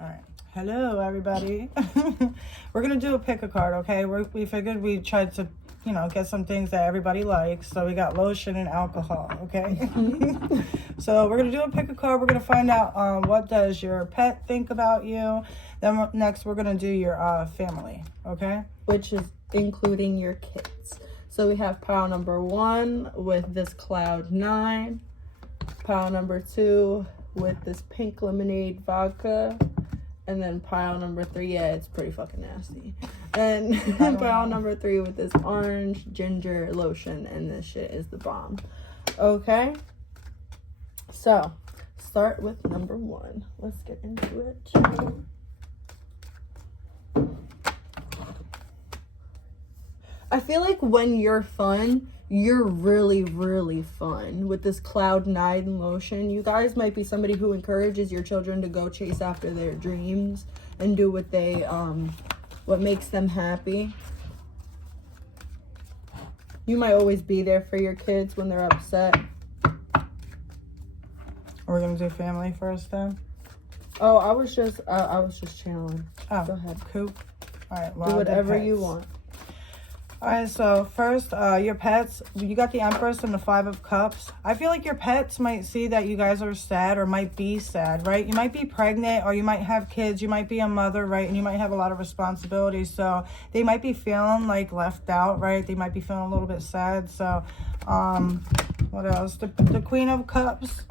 All right. Hello, everybody. We're going to do a pick a card, okay? We figured we tried to, get some things that everybody likes. So we got lotion and alcohol, okay? So we're going to do a pick a card. We're going to find out what does your pet think about you. Then next, we're going to do your family, okay? Which is including your kids. So we have pile number 1 with this cloud 9. Pile number 2 with this pink lemonade vodka. And then pile number 3, yeah, it's pretty fucking nasty. And pile number 3 with this orange ginger lotion, and this shit is the bomb. Okay? So, start with number 1. Let's get into it. I feel like when you're fun, you're really, really fun with this Cloud 9 lotion. You guys might be somebody who encourages your children to go chase after their dreams and do what they, what makes them happy. You might always be there for your kids when they're upset. We're going to do family first then? Oh, I was just channeling. Oh, go ahead. Cool. All right. Well, do whatever you want. All right, so first, your pets, you got the Empress and the 5 of Cups. I feel like your pets might see that you guys are sad or might be sad, right? You might be pregnant or you might have kids. You might be a mother, right? And you might have a lot of responsibilities. So they might be feeling like left out, right? They might be feeling a little bit sad. So, what else? The Queen of Cups.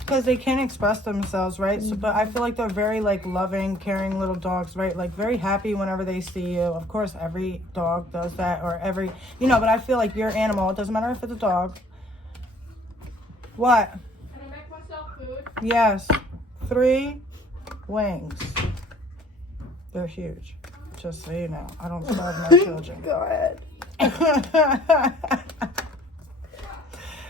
Because they can't express themselves, right? So, but I feel like they're very like loving, caring little dogs, right? Like very happy whenever they see you. Of course, every dog does that, or every, but I feel like your animal, it doesn't matter if it's a dog. What? Can I make myself food? Yes. 3 wings. They're huge. Just so you know. I don't starve my children. Go ahead.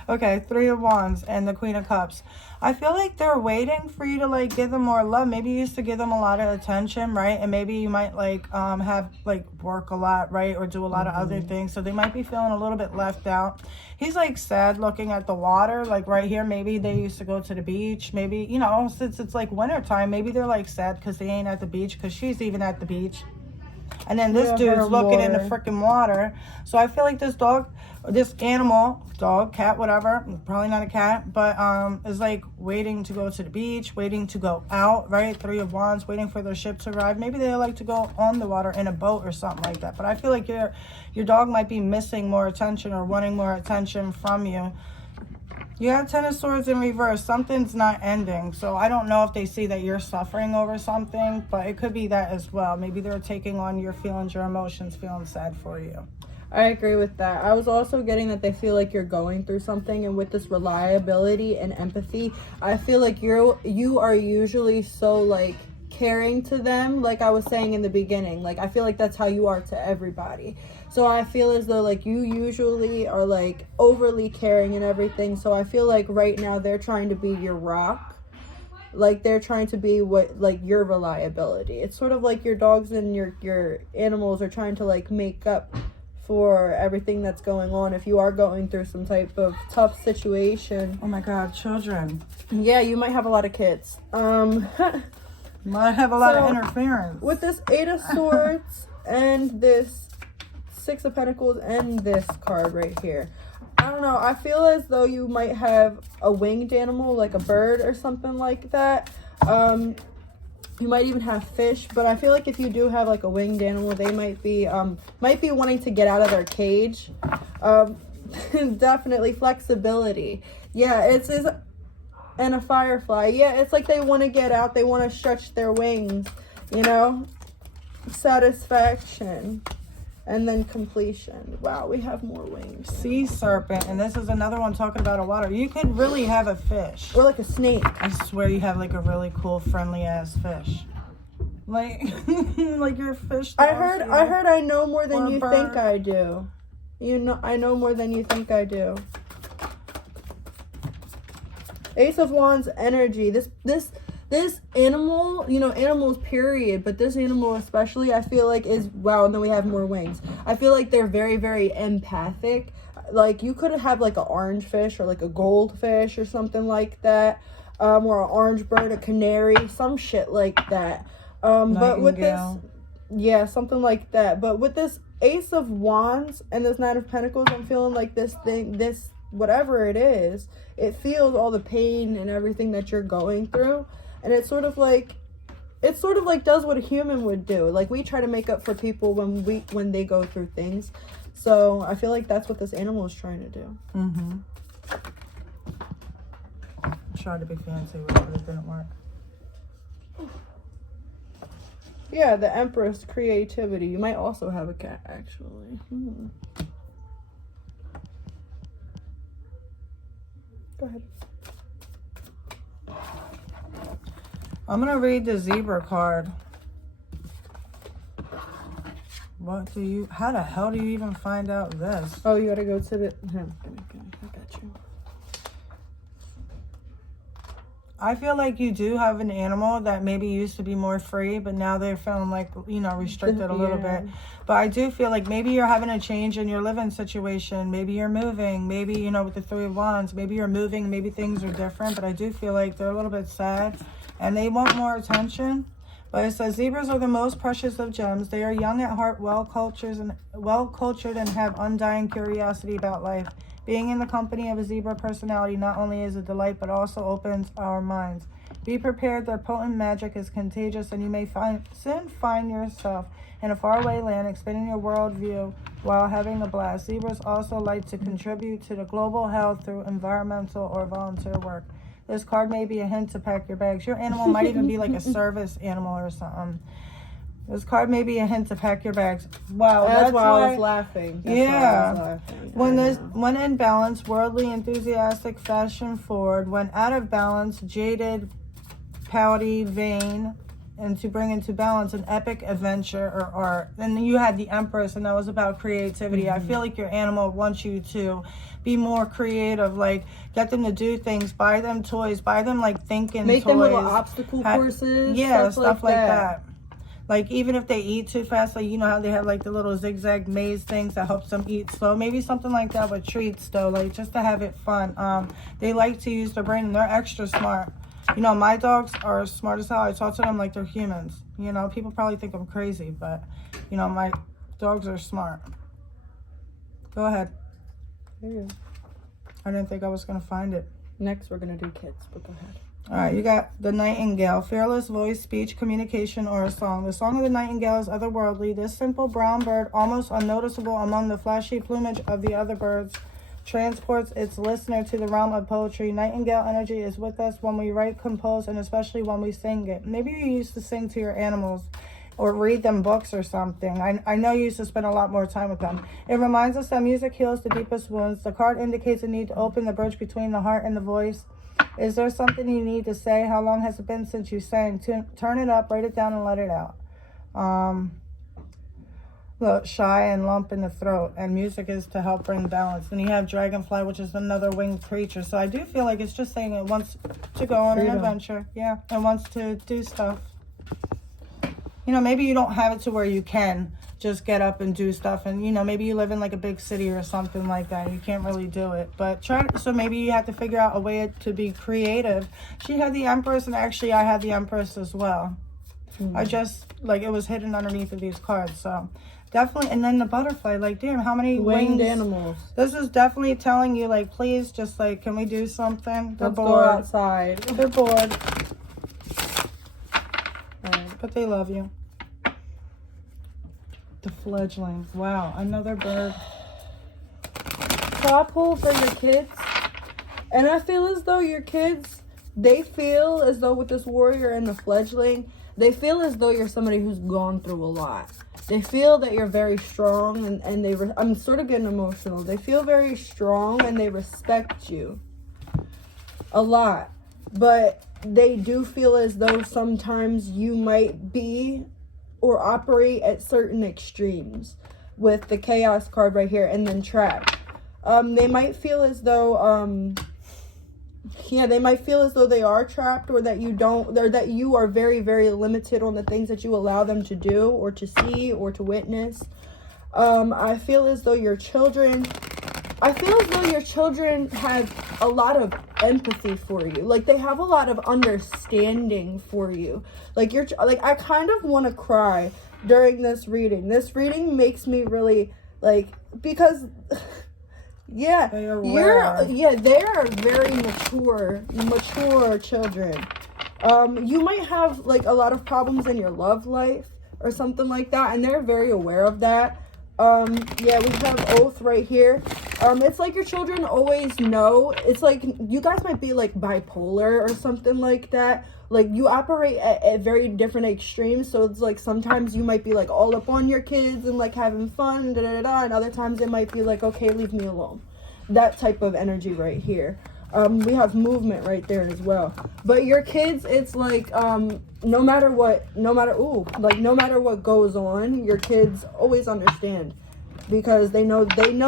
Okay, 3 of Wands and the Queen of Cups. I feel like they're waiting for you to like give them more love. Maybe you used to give them a lot of attention, right? And maybe you might like have like work a lot, right? Or do a lot of other things. So they might be feeling a little bit left out. He's like sad looking at the water, like right here. Maybe they used to go to the beach. Maybe, since it's like winter time, maybe they're like sad because they ain't at the beach because she's even at the beach. And then this dude's looking in the freaking water. So I feel like this animal, dog, cat, whatever, probably not a cat, but is like waiting to go to the beach, waiting to go out, right? 3 of Wands, waiting for their ship to arrive. Maybe they like to go on the water in a boat or something like that. But I feel like your dog might be missing more attention or wanting more attention from you. You have 10 of Swords in reverse. Something's not ending. So I don't know if they see that you're suffering over something, but it could be that as well. Maybe they're taking on your feelings, your emotions, feeling sad for you. I agree with that. I was also getting that they feel like you're going through something, and with this reliability and empathy, I feel like you are usually so like caring to them, like I was saying in the beginning. Like I feel like that's how you are to everybody. So I feel as though like you usually are like overly caring and everything. So I feel like right now they're trying to be your rock. Like they're trying to be your reliability. It's sort of like your dogs and your animals are trying to like make up for everything that's going on if you are going through some type of tough situation. Oh my God, children. Yeah, you might have a lot of kids. Might have a lot of interference. With this 8 of Swords and this 6 of Pentacles and this card right here, I don't know, I feel as though you might have a winged animal, like a bird or something like that. You might even have fish, but I feel like if you do have like a winged animal, they might be wanting to get out of their cage. Definitely flexibility. Yeah, and a firefly. Yeah, it's like they want to get out. They want to stretch their wings, satisfaction. And then completion. Wow, we have more wings. Sea serpent, and this is another one talking about a water. You could really have a fish. Or like a snake. I swear you have like a really cool, friendly ass fish. Like, like your fish. I heard I know more than you think I do. I know more than you think I do. Ace of Wands energy. This animal, animals period, but this animal especially, I feel like is, wow, and then we have more wings. I feel like they're very, very empathic. Like, you could have like an orange fish or like a goldfish or something like that. or an orange bird, a canary, some shit like that. But with this, yeah, something like that. But with this Ace of Wands and this Knight of Pentacles, I'm feeling like this whatever it is, it feels all the pain and everything that you're going through, and it's sort of like does what a human would do. Like, we try to make up for people when they go through things. So I feel like that's what this animal is trying to do. I tried to be fancy with it, but it didn't work. Yeah, the Empress, creativity. You might also have a cat, actually. Go ahead. I'm going to read the zebra card. How the hell do you even find out this? Oh, you gotta go to the... Okay, I got you. I feel like you do have an animal that maybe used to be more free, but now they're feeling like, restricted a little bit. But I do feel like maybe you're having a change in your living situation. Maybe you're moving. Maybe, with the Three of Wands, maybe you're moving. Maybe things are different. But I do feel like they're a little bit sad and they want more attention. But it says zebras are the most precious of gems. They are young at heart, well-cultured and have undying curiosity about life. Being in the company of a zebra personality not only is a delight, but also opens our minds. Be prepared, their potent magic is contagious, and you may soon find yourself in a faraway land, expanding your worldview while having a blast. Zebras also like to contribute to the global health through environmental or volunteer work. This card may be a hint to pack your bags. Your animal might even be like a service animal or something. This card may be a hint to pack your bags. Wow, that's why I was laughing. When in balance, worldly, enthusiastic, fashion forward. When out of balance, jaded, pouty, vain. And to bring into balance an epic adventure or art. And then you had the Empress, and that was about creativity. I feel like your animal wants you to be more creative, like get them to do things, buy them toys, buy them like thinking make toys. them little obstacle courses. Yeah, stuff like that. Like, even if they eat too fast, like, how they have like the little zigzag maze things that helps them eat slow. Maybe something like that with treats though, like just to have it fun. They like to use their brain, and they're extra smart. My dogs are smart as hell. I talk to them like they're humans. People probably think I'm crazy, but, my dogs are smart. Go ahead. There you go. I didn't think I was going to find it. Next, we're going to do kids, but go ahead. All right, you got the nightingale. Fearless voice, speech, communication, or a song. The song of the nightingale is otherworldly. This simple brown bird, almost unnoticeable among the flashy plumage of the other birds, transports its listener to the realm of poetry. Nightingale energy is with us when we write, compose, and especially when we sing it. Maybe you used to sing to your animals or read them books or something. I know you used to spend a lot more time with them. It reminds us that music heals the deepest wounds. The card indicates a need to open the bridge between the heart and the voice. Is there something you need to say? How long has it been since you sang? Turn it up, write it down, and let it out. Look, shy and lump in the throat, and music is to help bring balance. And you have dragonfly, which is another winged creature. So I do feel like it's just saying it wants to go on an adventure. Yeah, it wants to do stuff. Maybe you don't have it to where you can just get up and do stuff. And, maybe you live in like a big city or something like that. You can't really do it. But so maybe you have to figure out a way to be creative. She had the Empress, and actually I had the Empress as well. I just, it was hidden underneath of these cards. So definitely. And then the butterfly, damn, how many winged animals? This is definitely telling you, please, just can we do something? They're Let's bored. go outside. They're bored. But they love you. The fledglings. Wow, another bird. Top hole for your kids. And I feel as though your kids, they feel as though with this warrior and the fledgling, they feel as though you're somebody who's gone through a lot. They feel that you're very strong, and I'm sort of getting emotional. They feel very strong, and they respect you a lot. But they do feel as though sometimes you might be or operate at certain extremes with the chaos card right here, and then trap. They might feel as though, they might feel as though they are trapped, or that you are very, very limited on the things that you allow them to do or to see or to witness. I feel as though your children I feel as though your children have a lot of empathy for you. Like, they have a lot of understanding for you. Like, I kind of want to cry during this reading. This reading makes me really, like, because, yeah, they are very mature children. You might have, like, a lot of problems in your love life or something like that, and they're very aware of that. Yeah, we have Oath right here. It's like your children always know. It's like you guys might be like bipolar or something like that. Like, you operate at very different extremes. So it's like sometimes you might be like all up on your kids and like having fun, and other times it might be like, okay, leave me alone. That type of energy right here. We have movement right there as well. But your kids, it's like no matter what goes on, your kids always understand, because they know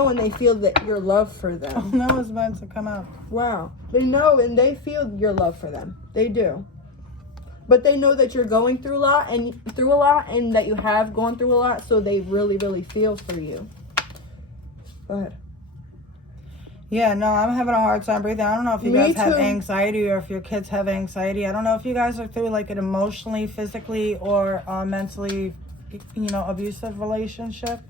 and they feel that your love for them. No, it's meant to come out. Wow. They know and they feel your love for them. They do. But they know that you're going through a lot and that you have gone through a lot, so they really, really feel for you. Go ahead. Yeah, no, I'm having a hard time breathing. I don't know if you guys have anxiety or if your kids have anxiety. I don't know if you guys are through like an emotionally, physically, or mentally, abusive relationship.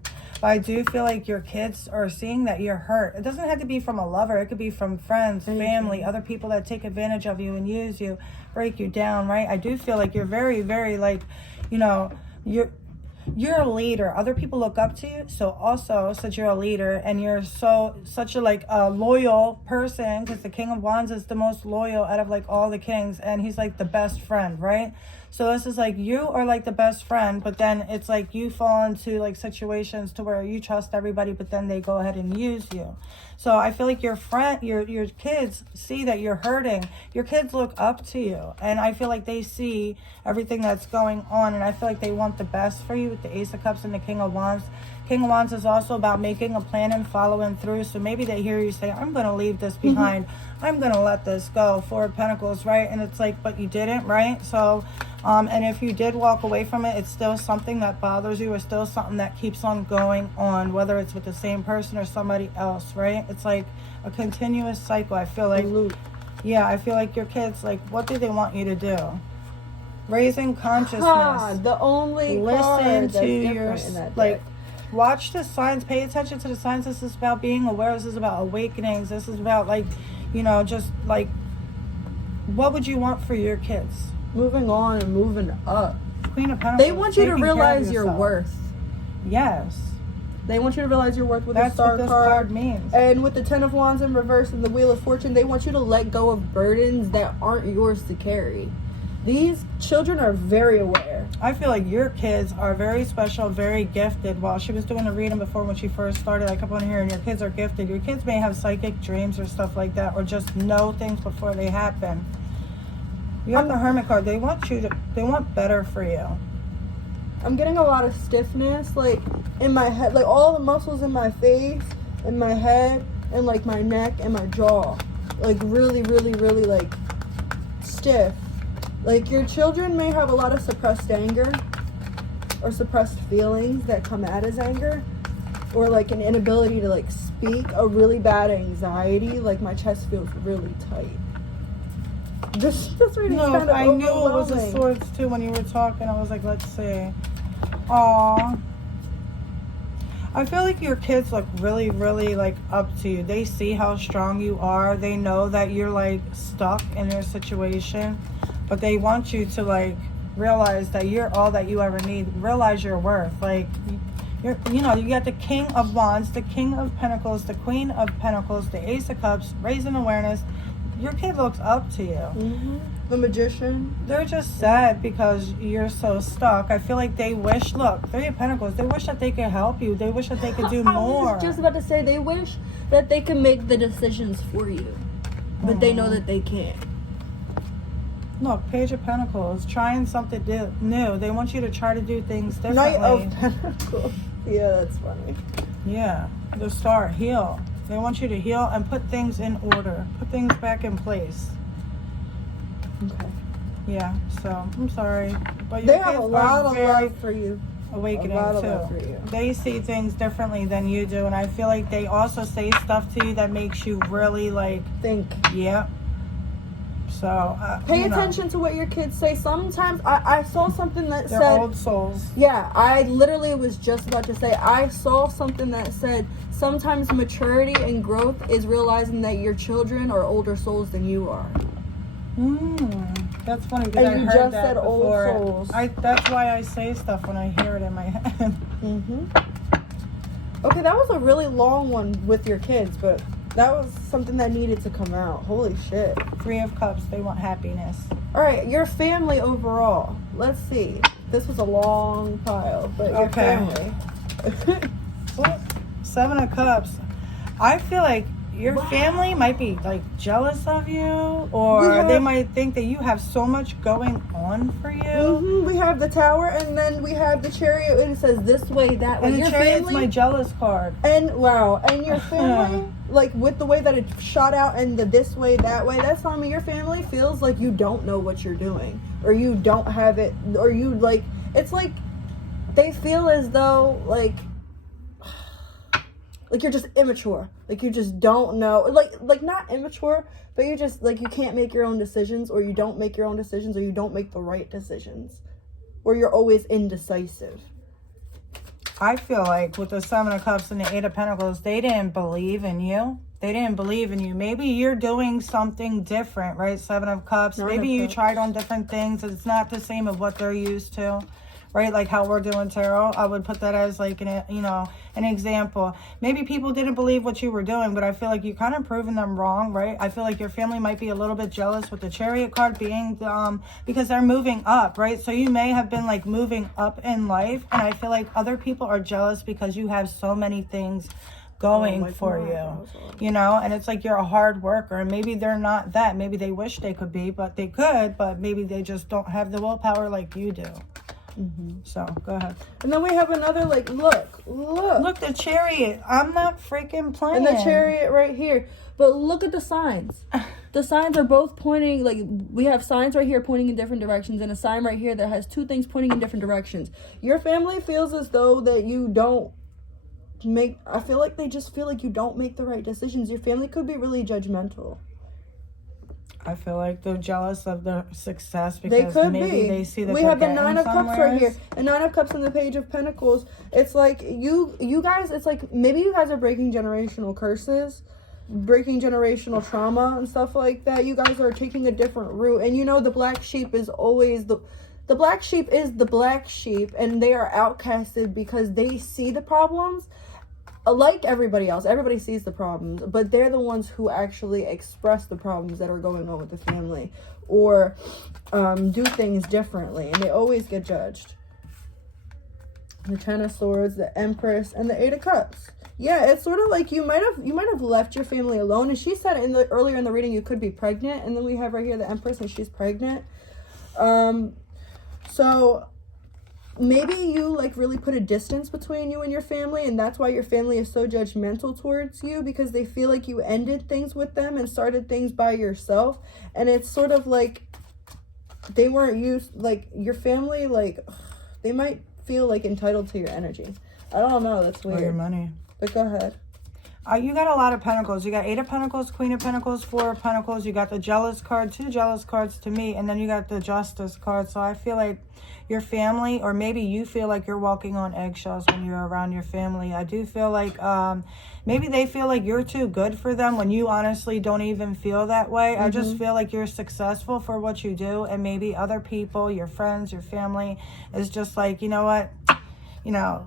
But I do feel like your kids are seeing that you're hurt. It doesn't have to be from a lover. It could be from friends, family, other people that take advantage of you and use you, break you down, right? I do feel like you're very, very, like, you're a leader. Other people look up to you. So also, since you're a leader and you're such a loyal person, because the King of Wands is the most loyal out of like all the kings, and he's like the best friend, right? So this is like you are like the best friend, but then it's like you fall into like situations to where you trust everybody, but then they go ahead and use you. So I feel like your kids see that you're hurting. Your kids look up to you, and I feel like they see everything that's going on, and I feel like they want the best for you with the Ace of Cups and the King of Wands. King of Wands is also about making a plan and following through. So maybe they hear you say, I'm going to leave this behind. I'm going to let this go. Four of Pentacles, right? And it's like, but you didn't, right? So, and if you did walk away from it, it's still something that bothers you, or still something that keeps on going on, whether it's with the same person or somebody else, right? It's like a continuous cycle. I feel like, I feel like your kids, like, what do they want you to do? Raising consciousness. The only listen to your, like, watch the signs, pay attention to the signs. This is about being aware. This is about awakenings. This is about, like, just like, what would you want for your kids? Moving on and moving up. Queen of Pentacles. They want you to realize your worth. Yes. They want you to realize your worth with That's the Star what this card. card means. And with the Ten of Wands in reverse and the Wheel of Fortune, they want you to let go of burdens that aren't yours to carry. These children are very aware. I feel like your kids are very special, very gifted. While she was doing a reading before when she first started, I kept on hearing your kids are gifted. Your kids may have psychic dreams or stuff like that, or just know things before they happen. You have the Hermit card. They want better for you. I'm getting a lot of stiffness, like, in my head, like all the muscles in my face, in my head, and like my neck and my jaw. Like really, really, really like stiff. Like, your children may have a lot of suppressed anger or suppressed feelings that come out as anger, or like an inability to like speak, a really bad anxiety. Like, my chest feels really tight. This reading's kind of I knew it overwhelming. was the Swords too when you were talking. I was like, let's see. Aww. I feel like your kids look really, really like up to you. They see how strong you are. They know that you're like stuck in your situation, but they want you to like realize that you're all that you ever need. Realize your worth. Like, you got the King of Wands, the King of Pentacles, the Queen of Pentacles, the Ace of Cups, raising awareness. Your kid looks up to you. Mm-hmm. The Magician. They're just sad because you're so stuck. I feel like they wish, look, Three of Pentacles, they wish that they could help you. They wish that they could do more. I was just about to say, they wish that they could make the decisions for you, but they know that they can't. Look, Page of Pentacles, trying something new. They want you to try to do things differently. Knight of Pentacles. Yeah, that's funny. Yeah, the Star, heal. They want you to heal and put things in order. Put things back in place. Okay. Yeah, so I'm sorry. But They have a lot of love for you. awakening a lot of love too. for you. They see things differently than you do, and I feel like they also say stuff to you that makes you really like Think. yeah. So Pay attention to what your kids say. Sometimes I saw something that they're said, old souls. yeah, I literally was just about to say, I saw something that said sometimes maturity and growth is realizing that your children are older souls than you are. That's funny because And I you heard just that said old before. souls. That's why I say stuff when I hear it in my head. Okay, that was a really long one with your kids, but that was something that needed to come out. Holy shit. 3 of Cups, they want happiness. All right, your family overall. Let's see. This was a long pile, but your family. 7 of Cups. I feel like your family might be like jealous of you, or they might think that you have so much going on for you. We have the Tower, and then we have the Chariot, and it says this way, that way. And the your Chariot's family, my jealous card. and wow, and your family, like with the way that it shot out and the this way, that way, that's telling me your family feels like you don't know what you're doing, or you don't have it, or you like, it's like they feel as though like you're just immature, like you just don't know, like not immature, but you just like you can't make your own decisions, or you don't make your own decisions, or you don't make the right decisions, or you're always indecisive. I feel like with the 7 of Cups and the 8 of Pentacles, they didn't believe in you. They didn't believe in you. Maybe you're doing something different, right? 7 of Cups. Maybe you tried on different things. It's not the same of what they're used to, right? Like how we're doing tarot. I would put that as like an example. Maybe people didn't believe what you were doing, but I feel like you kind of proven them wrong, right? I feel like your family might be a little bit jealous with the Chariot card being because they're moving up, right? So you may have been like moving up in life, and I feel like other people are jealous because you have so many things going for you, and it's like you're a hard worker, and maybe they're not that. Maybe they wish they could be, but they could, but maybe they just don't have the willpower like you do. So go ahead. And then we have another, like, look the Chariot. I'm not freaking playing. and the Chariot right here, but look at the signs. The signs are both pointing, like, we have signs right here pointing in different directions, and a sign right here that has 2 things pointing in different directions. Your family feels as though that you don't I feel like they just feel like you don't make the right decisions. Your family could be really judgmental. I feel like they're jealous of their success because They could maybe be. they see that we they're have the getting 9 of Cups somewhere. right here. The 9 of Cups and the Page of Pentacles. It's like you guys, it's like maybe you guys are breaking generational curses, breaking generational trauma and stuff like that. You guys are taking a different route. And the black sheep is always the black sheep is the black sheep, and they are outcasted because they see the problems. Like everybody else, everybody sees the problems, but they're the ones who actually express the problems that are going on with the family, or do things differently, and they always get judged. The 10 of Swords, the Empress, and the 8 of Cups. Yeah, it's sort of like you might have left your family alone, and she said earlier in the reading you could be pregnant, and then we have right here the Empress, and she's pregnant. So maybe you like really put a distance between you and your family, and that's why your family is so judgmental towards you, because they feel like you ended things with them and started things by yourself. And it's sort of like they weren't used, like your family, like they might feel like entitled to your energy. I don't know, that's weird. Or your money. But go ahead. You got a lot of Pentacles. You got 8 of Pentacles, Queen of Pentacles, 4 of Pentacles. You got the Jealous card, 2 Jealous cards to me, and then you got the Justice card. So I feel like your family, or maybe you feel like you're walking on eggshells when you're around your family. I do feel like maybe they feel like you're too good for them when you honestly don't even feel that way. I just feel like you're successful for what you do, and maybe other people, your friends, your family, is just like, you know what?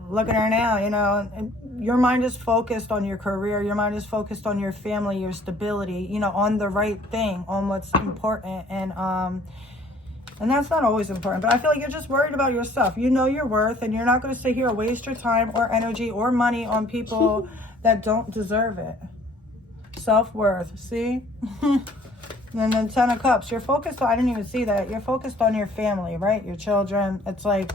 Look at her now, and your mind is focused on your career. Your mind is focused on your family, your stability, on the right thing, on what's important. And that's not always important, but I feel like you're just worried about yourself. You know your worth, and you're not going to sit here and waste your time or energy or money on people that don't deserve it. Self-worth, see? And then 10 of Cups, you're focused on, I didn't even see that. You're focused on your family, right? Your children. It's like,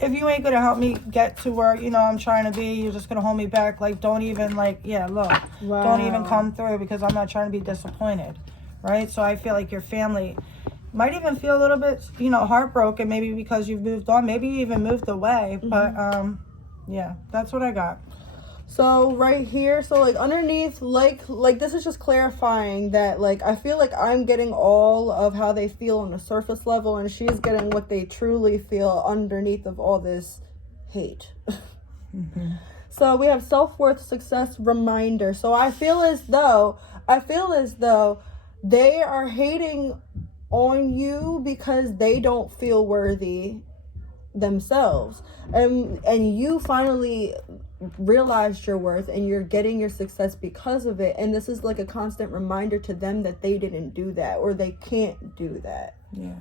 if you ain't gonna help me get to where I'm trying to be, you're just gonna hold me back. Like, don't even don't even come through, because I'm not trying to be disappointed, right? So I feel like your family, Might even feel a little bit, you know, heartbroken, maybe because you've moved on, maybe you even moved away. But yeah, that's what I got. So right here, so like underneath, like this is just clarifying that like I feel like I'm getting all of how they feel on the surface level, and she's getting what they truly feel underneath of all this hate. So we have self-worth, success, reminder. So I feel as though they are hating on you because they don't feel worthy themselves, and you finally realized your worth and you're getting your success because of it, and this is like a constant reminder to them that they didn't do that, or they can't do that. Yeah.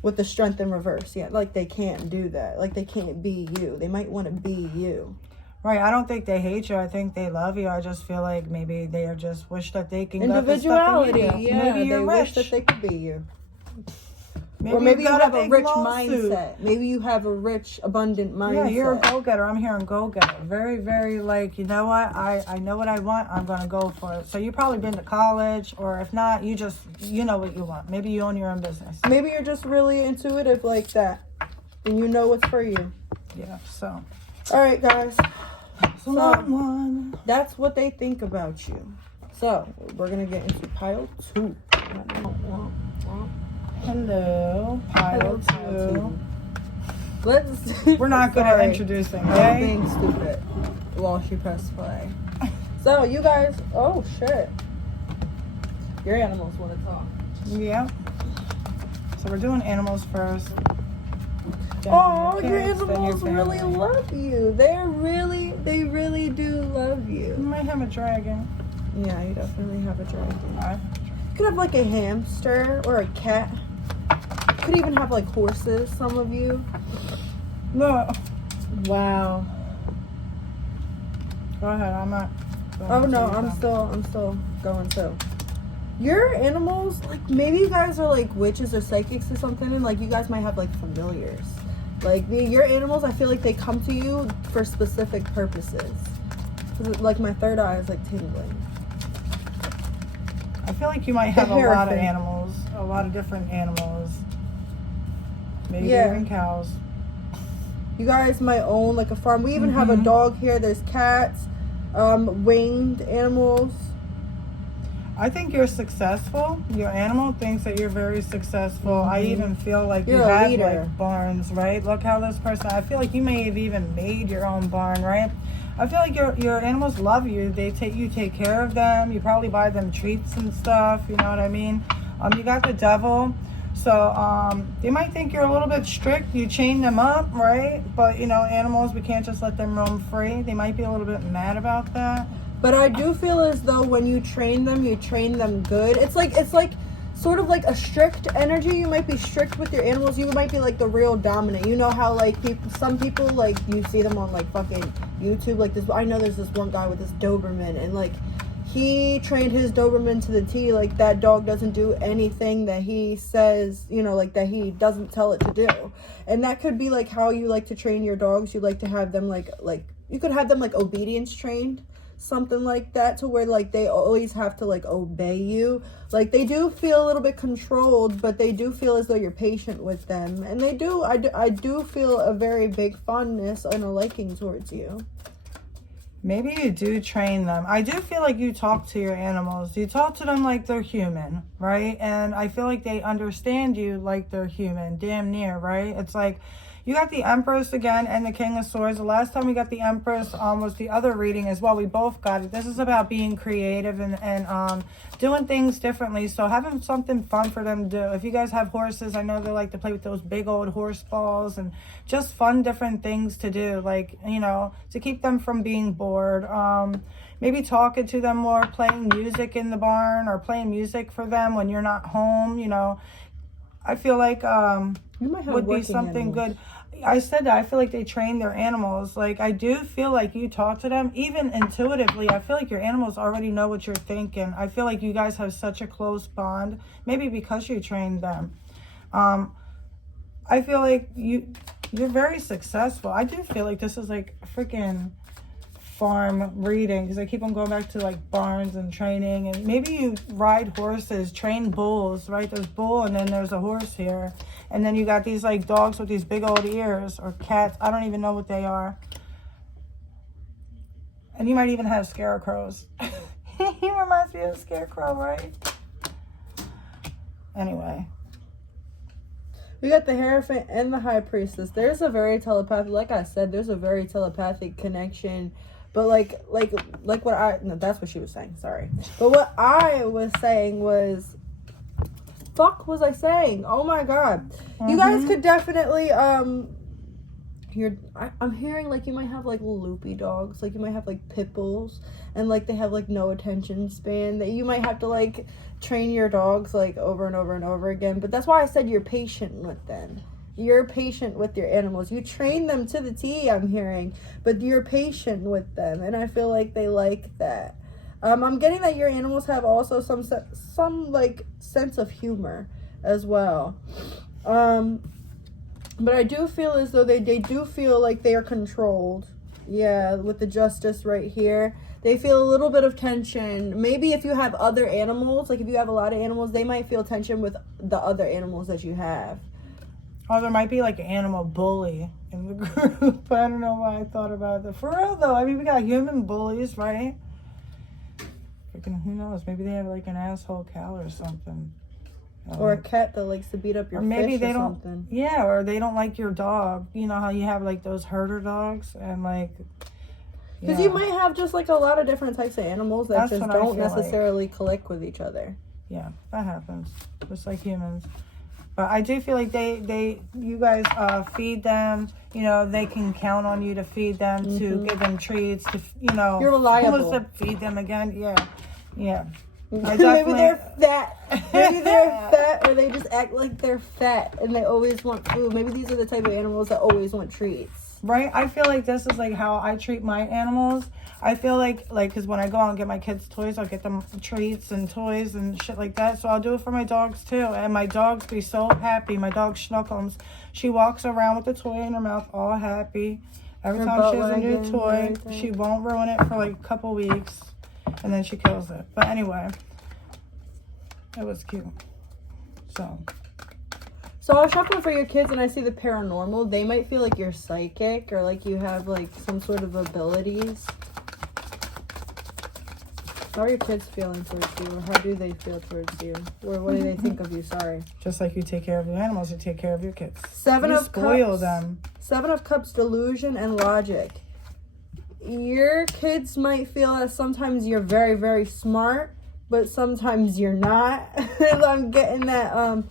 With the strength in reverse, yeah, like they can't do that, like they can't be you. They might want to be you. Right, I don't think they hate you. I think they love you. I just feel like maybe they just wish that they can individuality. Got the stuff Yeah, maybe you're they rich. wish that they could be you. Maybe Or maybe you got have a big rich lawsuit. mindset. Maybe you have a rich, abundant mindset. Yeah, you're a go-getter. I'm hearing go-getter. Very, very like, you know what? I know what I want. I'm going to go for it. So you've probably been to college, or if not, you know what you want. Maybe you own your own business. Maybe you're just really intuitive like that, and you know what's for you. Yeah, so. All right, guys. It's a long one. That's what they think about you. So we're going to get into pile 2. Hello, pile 2. Let's. We're not good at introducing, right? Being stupid while she pressed play. So you guys, oh shit, your animals want to talk. Yeah. So we're doing animals first. Oh, Then your kids, then animals really family. love you. They really do love You you. might have a dragon. Yeah, you definitely have a dragon. I- You could have like a hamster or a cat. You could even have like horses. Some of you. No. Wow. Go ahead. I'm not. Oh no, I'm still going too. Your animals, like maybe you guys are like witches or psychics or something, and like you guys might have like familiars. Like your animals, I feel like they come to you for specific purposes. 'Cause, like my third eye is like tingling. I feel like you might have a hair lot of thing. animals, a lot of different animals. Maybe Yeah. even cows. You guys might own like a farm. We even have a dog here. There's cats, winged animals. I think you're successful. Your animal thinks that you're very successful. I even feel like You're you a have leader. like barns, right? Look how this person. I feel like you may have even made your own barn, right? I feel like your animals love you. They take care of them. You probably buy them treats and stuff. You know what I mean? You got the devil. So they might think you're a little bit strict. You chain them up, right? But you know, animals, we can't just let them roam free. They might be a little bit mad about that. But I do feel as though when you train them good. It's like sort of like a strict energy. You might be strict with your animals. You might be like the real dominant. You know how like some people like you see them on like fucking YouTube. Like this, I know there's this one guy with this Doberman, and like he trained his Doberman to the T. Like that dog doesn't do anything that he says, you know, like that he doesn't tell it to do. And that could be like how you like to train your dogs. You like to have them like you could have them like obedience trained. Something like that, to where like they always have to like obey you. Like they do feel a little bit controlled, but they do feel as though you're patient with them, and they do. I do feel a very big fondness and a liking towards you. Maybe you do train them. I do feel like you talk to your animals. You talk to them like they're human, right? And I feel like they understand you like they're human, damn near, right? It's like you got the Empress again and the King of Swords. The last time we got the Empress was the other reading as well. We both got it. This is about being creative and doing things differently. So having something fun for them to do. If you guys have horses, I know they like to play with those big old horse balls and just fun different things to do. Like, you know, to keep them from being bored. Maybe talking to them more, playing music in the barn or playing music for them when you're not home, you know. I feel like You might have would be working something animals. good. I said that I feel like they train their animals. Like I do feel like you talk to them even intuitively. I feel like your animals already know what you're thinking. I feel like you guys have such a close bond, maybe because you trained them. I feel like you're very successful. I do feel like this is like freaking farm breeding, because I keep on going back to like barns and training. And maybe you ride horses, train bulls, right? There's bull and then there's a horse here. And then you got these like dogs with these big old ears, or cats. I don't even know what they are. And you might even have scarecrows. He reminds me of a scarecrow, right? Anyway. We got the Hierophant and the High Priestess. There's a very telepathic, like I said, there's a very telepathic connection. But like what I, no, that's what she was saying, sorry. But what I was saying was, fuck was I saying? Oh my God. You guys could definitely, I'm hearing like you might have like loopy dogs, like you might have like pit bulls, and like they have like no attention span, that you might have to like train your dogs like over and over and over again. But that's why I said you're patient with them. You're patient with your animals. You train them to the T, I'm hearing, but you're patient with them, and I feel like they like that. I'm getting that your animals have also some like sense of humor as well. But I do feel as though they do feel like they are controlled. Yeah, with the Justice right here. They feel a little bit of tension. Maybe if you have other animals, like if you have a lot of animals, they might feel tension with the other animals that you have. Oh, there might be like an animal bully in the group. I don't know why I thought about that. For real though, I mean, we got human bullies, right? Freaking, who knows? Maybe they have like an asshole cow or something. Or a cat that likes to beat up your or maybe fish they or don't, something. Yeah, or they don't like your dog. You know how you have like those herder dogs and like... Because you might have just like a lot of different types of animals that just don't necessarily click with each other. Yeah, that happens. Just like humans. But I do feel like you guys feed them. You know, they can count on you to feed them, to give them treats, to, you know. You're reliable. To feed them again. Yeah. Yeah. Maybe they're fat. Maybe they're fat, or they just act like they're fat and they always want food. Maybe these are the type of animals that always want treats. Right? I feel like this is like how I treat my animals. I feel like, because when I go out and get my kids toys, I'll get them treats and toys and shit like that. So I'll do it for my dogs too. And my dogs be so happy. My dog Schnuckles, she walks around with the toy in her mouth all happy. Every time she has a new toy, she won't ruin it for like a couple weeks. And then she kills it. But anyway, it was cute. So I was shopping for your kids and I see the paranormal. They might feel like you're psychic or like you have like some sort of abilities. How are your kids feeling towards you? Or how do they feel towards you? Or what do they think of you? Sorry. Just like you take care of your animals, you take care of your kids. You spoil them. 7 of Cups, delusion and logic. Your kids might feel that sometimes you're very, very smart, but sometimes you're not. I'm getting that,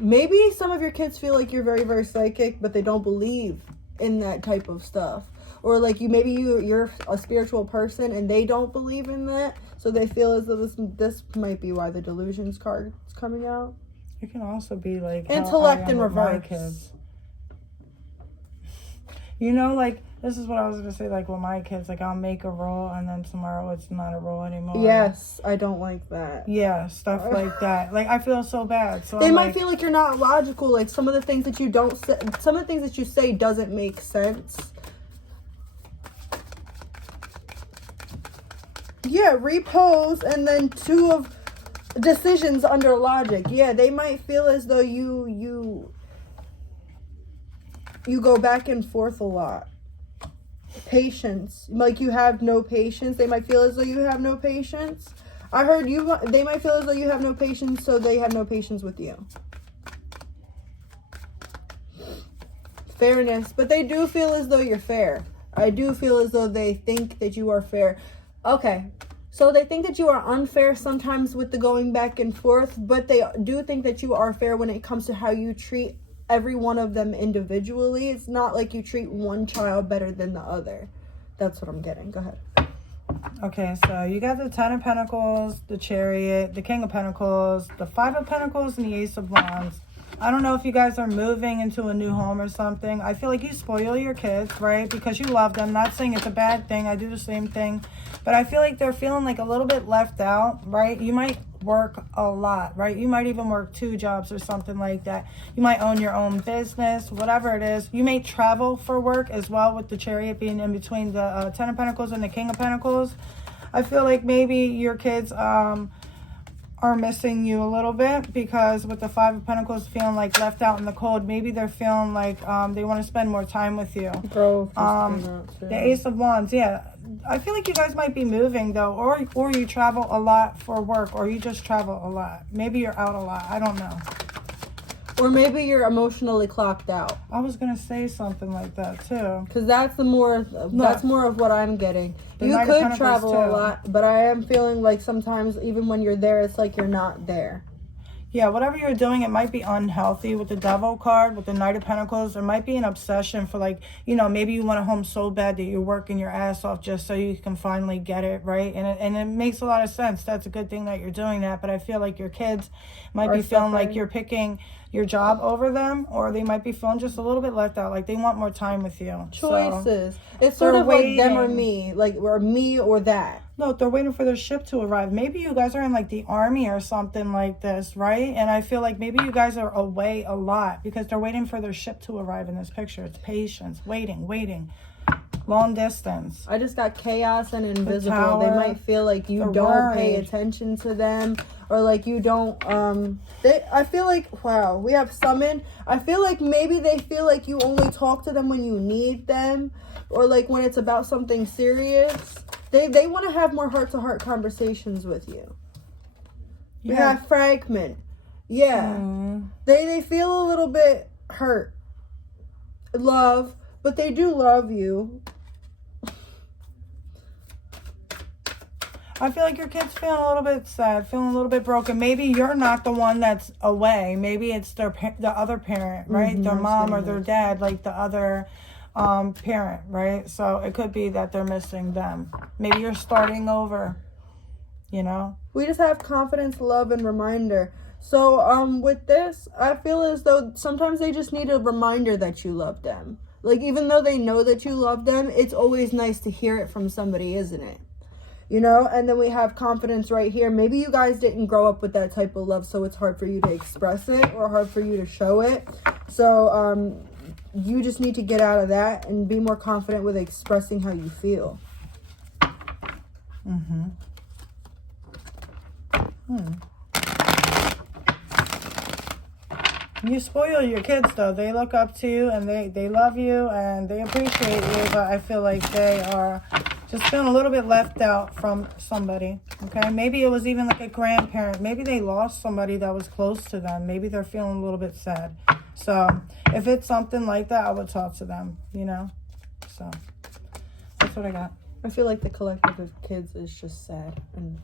maybe some of your kids feel like you're very, very psychic, but they don't believe in that type of stuff. Or like you're a spiritual person and they don't believe in that, so they feel as though this might be why the delusions card is coming out. It can also be like intellect in reverse. Kids. You know, like, this is what I was going to say, like, with my kids. Like, I'll make a roll, and then tomorrow it's not a roll anymore. Yes, I don't like that. Yeah, stuff like that. Like, I feel so bad. So they might feel like you're not logical. Like, some of the things that you don't say, some of the things that you say doesn't make sense. Yeah, repose, and then 2 of decisions under logic. Yeah, they might feel as though you go back and forth a lot. Patience. Like you have no patience. They might feel as though you have no patience. I heard they might feel as though you have no patience, so they have no patience with you. Fairness. But they do feel as though you're fair. I do feel as though they think that you are fair. Okay. So they think that you are unfair sometimes with the going back and forth, but they do think that you are fair when it comes to how you treat every one of them individually. It's not like you treat one child better than the other. That's what I'm getting. Go ahead. Okay, so you got the 10 of Pentacles, the Chariot, the King of Pentacles, the 5 of Pentacles, and the Ace of Wands. I don't know if you guys are moving into a new home or something. I feel like you spoil your kids, right? Because you love them. Not saying it's a bad thing. I do the same thing. But I feel like they're feeling like a little bit left out, right? You might work a lot, right? You might even work 2 jobs or something like that. You might own your own business, whatever it is. You may travel for work as well, with the Chariot being in between the Ten of Pentacles and the King of Pentacles. I feel like maybe your kids are missing you a little bit, because with the Five of Pentacles feeling like left out in the cold, maybe they're feeling like they want to spend more time with you. The Ace of Wands, yeah. I feel like you guys might be moving though, or you travel a lot for work, or you just travel a lot. Maybe you're out a lot. I don't know. Or maybe you're emotionally clocked out. I was gonna say something like that too. Because that's more of what I'm getting. You Knight of could Pentacles travel a too. lot, but I am feeling like sometimes even when you're there, it's like you're not there. Yeah, whatever you're doing, it might be unhealthy. With the Devil card, with the Knight of Pentacles, there might be an obsession for, like, you know, maybe you want a home so bad that you're working your ass off just so you can finally get it, right? And it makes a lot of sense. That's a good thing that you're doing that. But I feel like your kids might be feeling like you're picking your job over them, or they might be feeling just a little bit left out, like they want more time with you. Choices. So, it's sort of waiting. like them or me, or me or that. Look, they're waiting for their ship to arrive. Maybe you guys are in like the army or something like this, right? And I feel like maybe you guys are away a lot because they're waiting for their ship to arrive in this picture. It's patience, waiting. Long distance. I just got chaos and invisible. Tower, they might feel like you don't pay attention to them, or like you don't I feel like, wow, we have summon. I feel like maybe they feel like you only talk to them when you need them, or like when it's about something serious. They want to have more heart-to-heart conversations with you. Yeah. We have fragment. Yeah. They feel a little bit hurt. Love, but they do love you. I feel like your kid's feeling a little bit sad, feeling a little bit broken. Maybe you're not the one that's away. Maybe it's the other parent, right? Their mom or their dad, like the other parent, right? So it could be that they're missing them. Maybe you're starting over, you know? We just have confidence, love, and reminder. So with this, I feel as though sometimes they just need a reminder that you love them. Like, even though they know that you love them, it's always nice to hear it from somebody, isn't it? You know? And then we have confidence right here. Maybe you guys didn't grow up with that type of love, so it's hard for you to express it or hard for you to show it. So you just need to get out of that and be more confident with expressing how you feel. You spoil your kids, though. They look up to you, and they love you, and they appreciate you, but I feel like they are just feeling a little bit left out from somebody, okay? Maybe it was even like a grandparent. Maybe they lost somebody that was close to them. Maybe they're feeling a little bit sad. So if it's something like that, I would talk to them, you know? So that's what I got. I feel like the collective of kids is just sad and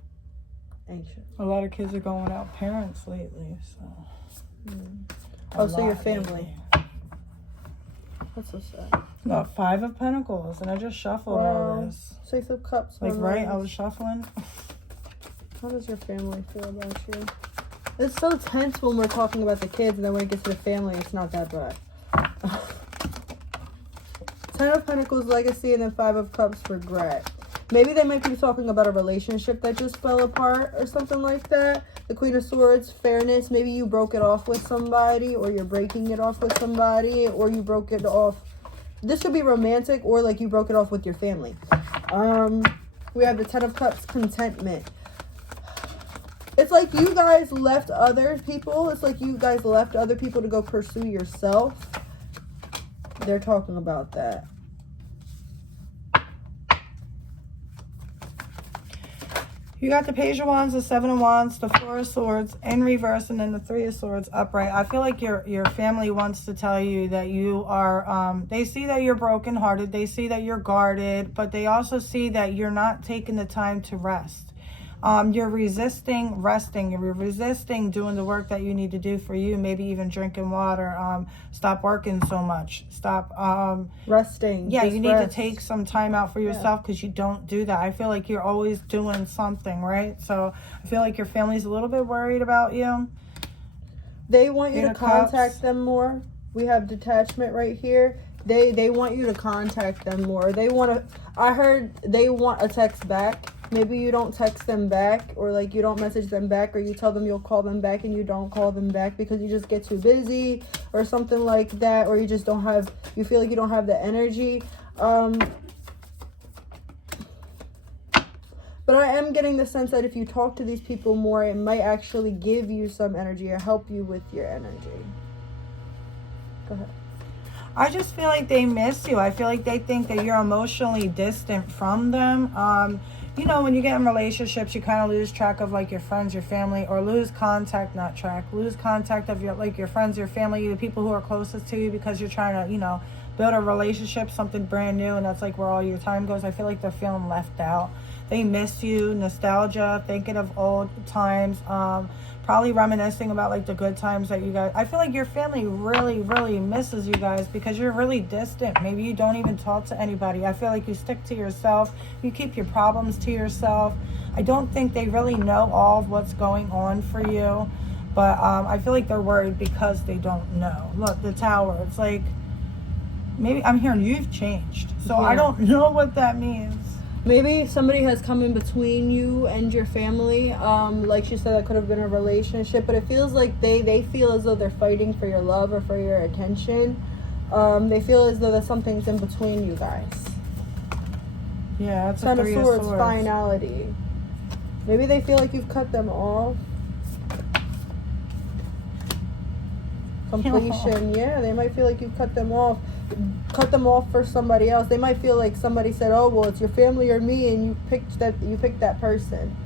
anxious. A lot of kids are going without parents lately, so... Oh, so your family. Lately. That's so sad. No, Five of Pentacles, and I just shuffled all this. Six of Cups. Like, right? I was shuffling. How does your family feel about you? It's so tense when we're talking about the kids, and then when it gets to the family, it's not that bad. Ten of Pentacles, legacy, and then Five of Cups, regret. Maybe they might be talking about a relationship that just fell apart or something like that. The Queen of Swords, fairness. Maybe you broke it off with somebody, or you're breaking it off with somebody, or you broke it off. This could be romantic, or like you broke it off with your family. We have the Ten of Cups, contentment. It's like you guys left other people. It's like you guys left other people to go pursue yourself. They're talking about that. You got the Page of Wands, the Seven of Wands, the Four of Swords in reverse, and then the Three of Swords upright. I feel like your family wants to tell you that you are, they see that you're brokenhearted, they see that you're guarded, but they also see that you're not taking the time to rest. You're resisting resting. You're resisting doing the work that you need to do for you. Maybe even drinking water. Stop working so much. Stop resting. Yeah, just you need rest. to take some time out for yourself because you don't do that. I feel like you're always doing something, right? So I feel like your family's a little bit worried about you. They want you to Eight of Cups. contact them more. We have detachment right here. They want you to contact them more. They want to. I heard they want a text back. Maybe you don't text them back, or like you don't message them back, or you tell them you'll call them back and you don't call them back because you just get too busy or something like that, or you just don't have, you feel like you don't have the energy. But I am getting the sense that if you talk to these people more, it might actually give you some energy or help you with your energy. Go ahead. I just feel like they miss you. I feel like they think that you're emotionally distant from them. You know, when you get in relationships, you kind of lose track of like your friends, your family, or lose contact, not track, lose contact of your friends, your family, the people who are closest to you, because you're trying to, you know, build a relationship, something brand new, and that's like where all your time goes. I feel like they're feeling left out. They miss you, nostalgia, thinking of old times, probably reminiscing about like the good times that you guys, I feel like your family really, really misses you guys because you're really distant. Maybe you don't even talk to anybody. I feel like you stick to yourself. You keep your problems to yourself. I don't think they really know all of what's going on for you, but I feel like they're worried because they don't know. Look, the tower, it's like, maybe I'm hearing you've changed. So I don't know what that means. Maybe somebody has come in between you and your family. Like she said, that could have been a relationship, but it feels like they feel as though they're fighting for your love or for your attention. They feel as though there's something's in between you guys. Yeah, that's Ten a of Three of Swords, Swords. finality. Maybe they feel like you've cut them off. Completion. Yeah, they might feel like you've cut them off for somebody else. They might feel like somebody said, oh well, it's your family or me, and you picked that person.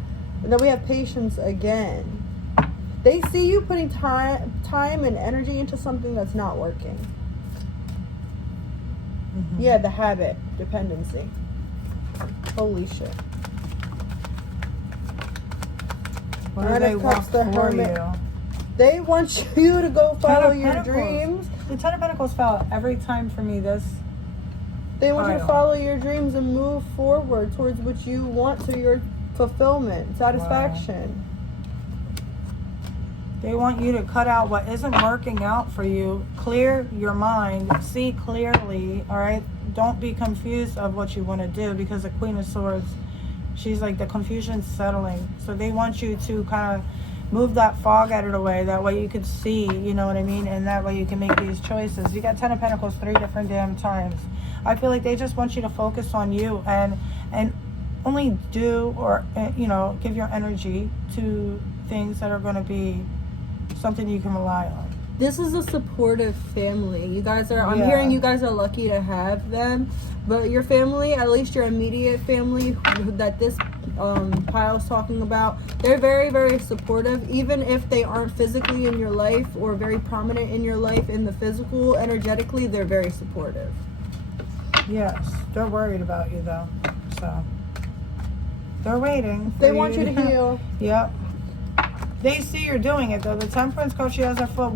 And then we have patience again. They see you putting time and energy into something that's not working. Yeah, the habit, dependency. Holy shit. What do they want the for Hermit. you? They want you to go follow Ten of your Pentacles. dreams. The Ten of Pentacles fell every time for me this. They want you to Pile. follow your dreams and move forward towards what you want, to your fulfillment, satisfaction. They want you to cut out what isn't working out for you. Clear your mind. See clearly, all right? Don't be confused of what you want to do, because the Queen of Swords, she's like, the confusion's settling. So they want you to kind of move that fog out of the way. That way you can see, you know what I mean? And that way you can make these choices. You got Ten of Pentacles 3 different damn times. I feel like they just want you to focus on you and only do, or, you know, give your energy to things that are going to be something you can rely on. This is a supportive family. You guys are, I'm hearing you guys are lucky to have them. But your family, at least your immediate family that this pile's talking about, they're very, very supportive. Even if they aren't physically in your life or very prominent in your life in the physical, energetically, they're very supportive. Yes, they're worried about you though. So they're waiting. They want you to heal. Yep. They see you're doing it though. The Temperance card, she has her foot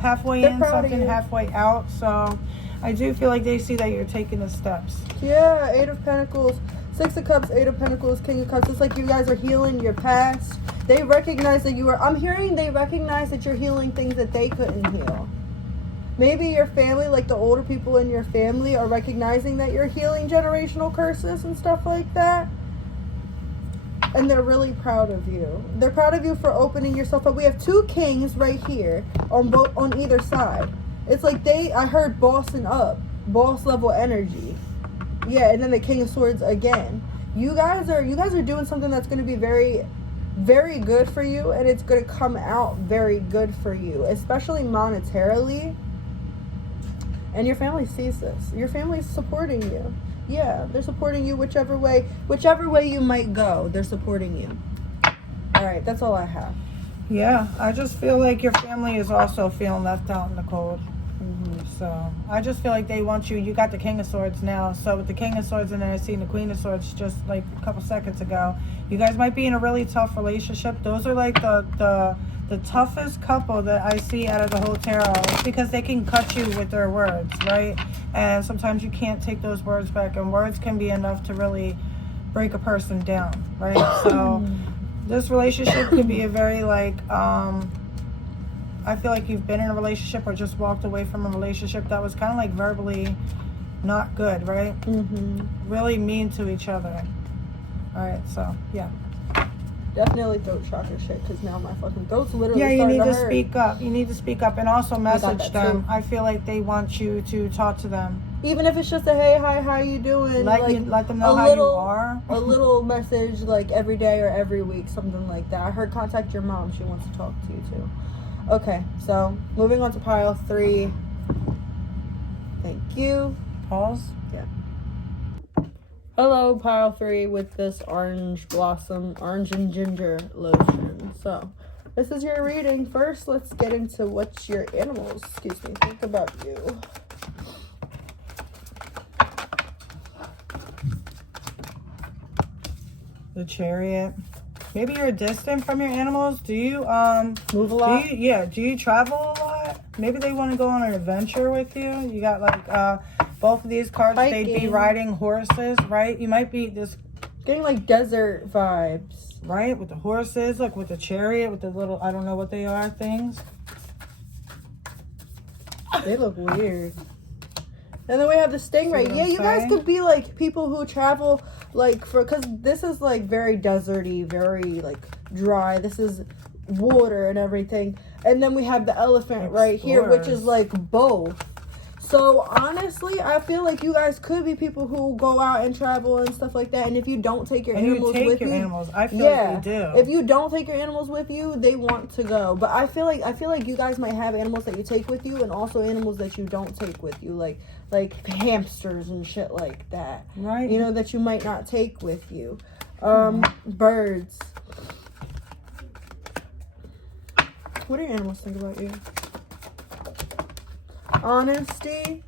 halfway They're in, proud of something you. halfway out. So I do feel like they see that you're taking the steps. Yeah, 8 of Pentacles, 6 of Cups, 8 of Pentacles, King of Cups. It's like you guys are healing your past. They recognize that you are, I'm hearing they recognize that you're healing things that they couldn't heal. Maybe your family, like the older people in your family, are recognizing that you're healing generational curses and stuff like that. And they're really proud of you. They're proud of you for opening yourself up. We have 2 kings right here on either side. It's like I heard bossing up, boss level energy. Yeah, and then the King of Swords again. You guys are doing something that's going to be very, very good for you, and it's going to come out very good for you, especially monetarily. And your family sees this. Your family's supporting you. Yeah, they're supporting you whichever way you might go. They're supporting you. All right, that's all I have. Yeah, I just feel like your family is also feeling left out in the cold. So I just feel like they want you. You got the King of Swords now. So with the King of Swords, and then I seen the Queen of Swords just like a couple seconds ago. You guys might be in a really tough relationship. Those are like the toughest couple that I see out of the whole tarot. It's because they can cut you with their words, right? And sometimes you can't take those words back, and words can be enough to really break a person down, right? So this relationship could be a very like I feel like you've been in a relationship or just walked away from a relationship that was kind of like verbally not good, right? Really mean to each other. All right, so yeah. Definitely throat chakra shit, because now my fucking throat's literally Yeah, you starting need to hurt. speak up. You need to speak up and also message that them. too. I feel like they want you to talk to them. Even if it's just a hey, hi, how you doing? Let them know how you are. A little message like every day or every week, something like that. I heard contact your mom. She wants to talk to you too. Okay, so moving on to pile 3. Thank you. Pause. Yeah. Hello, pile 3 with this orange and ginger lotion. So, this is your reading. First, let's get into what your animals, think about you. The Chariot. Maybe you're distant from your animals. Do you Move a lot? Do you travel a lot? Maybe they want to go on an adventure with you. You got like both of these cards. Hiking. They'd be riding horses, right? You might be this Getting like desert vibes. right with the horses, like with the chariot, with the little, I don't know what they are, things. They look weird. And then we have the stingray. what Yeah, I'm you guys saying? could be like people who travel like because this is like very deserty, very like dry. This is water and everything. And then we have the elephant right here, which is Explorers. like both. So honestly, I feel like you guys could be people who go out and travel and stuff like that. And if you don't take your And you animals take with your you, animals. I feel yeah, like you do. if you don't take your animals with you, they want to go. But I feel like you guys might have animals that you take with you, and also animals that you don't take with you, like hamsters and shit like that. Right. You know, that you might not take with you. Birds. What do your animals think about you? Honesty.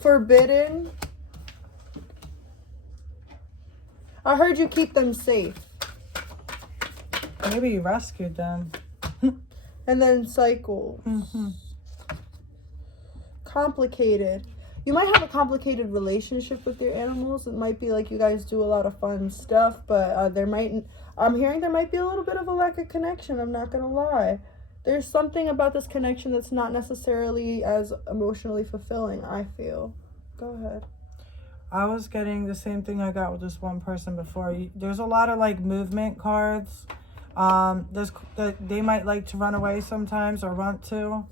Forbidden. I heard you keep them safe. Maybe you rescued them. And then cycles. Complicated. You might have a complicated relationship with your animals. It might be like you guys do a lot of fun stuff, but I'm hearing there might be a little bit of a lack of connection. I'm not gonna lie. There's something about this connection that's not necessarily as emotionally fulfilling, I feel. Go ahead. I was getting the same thing I got with this one person before. There's a lot of like movement cards. They might like to run away sometimes or want to.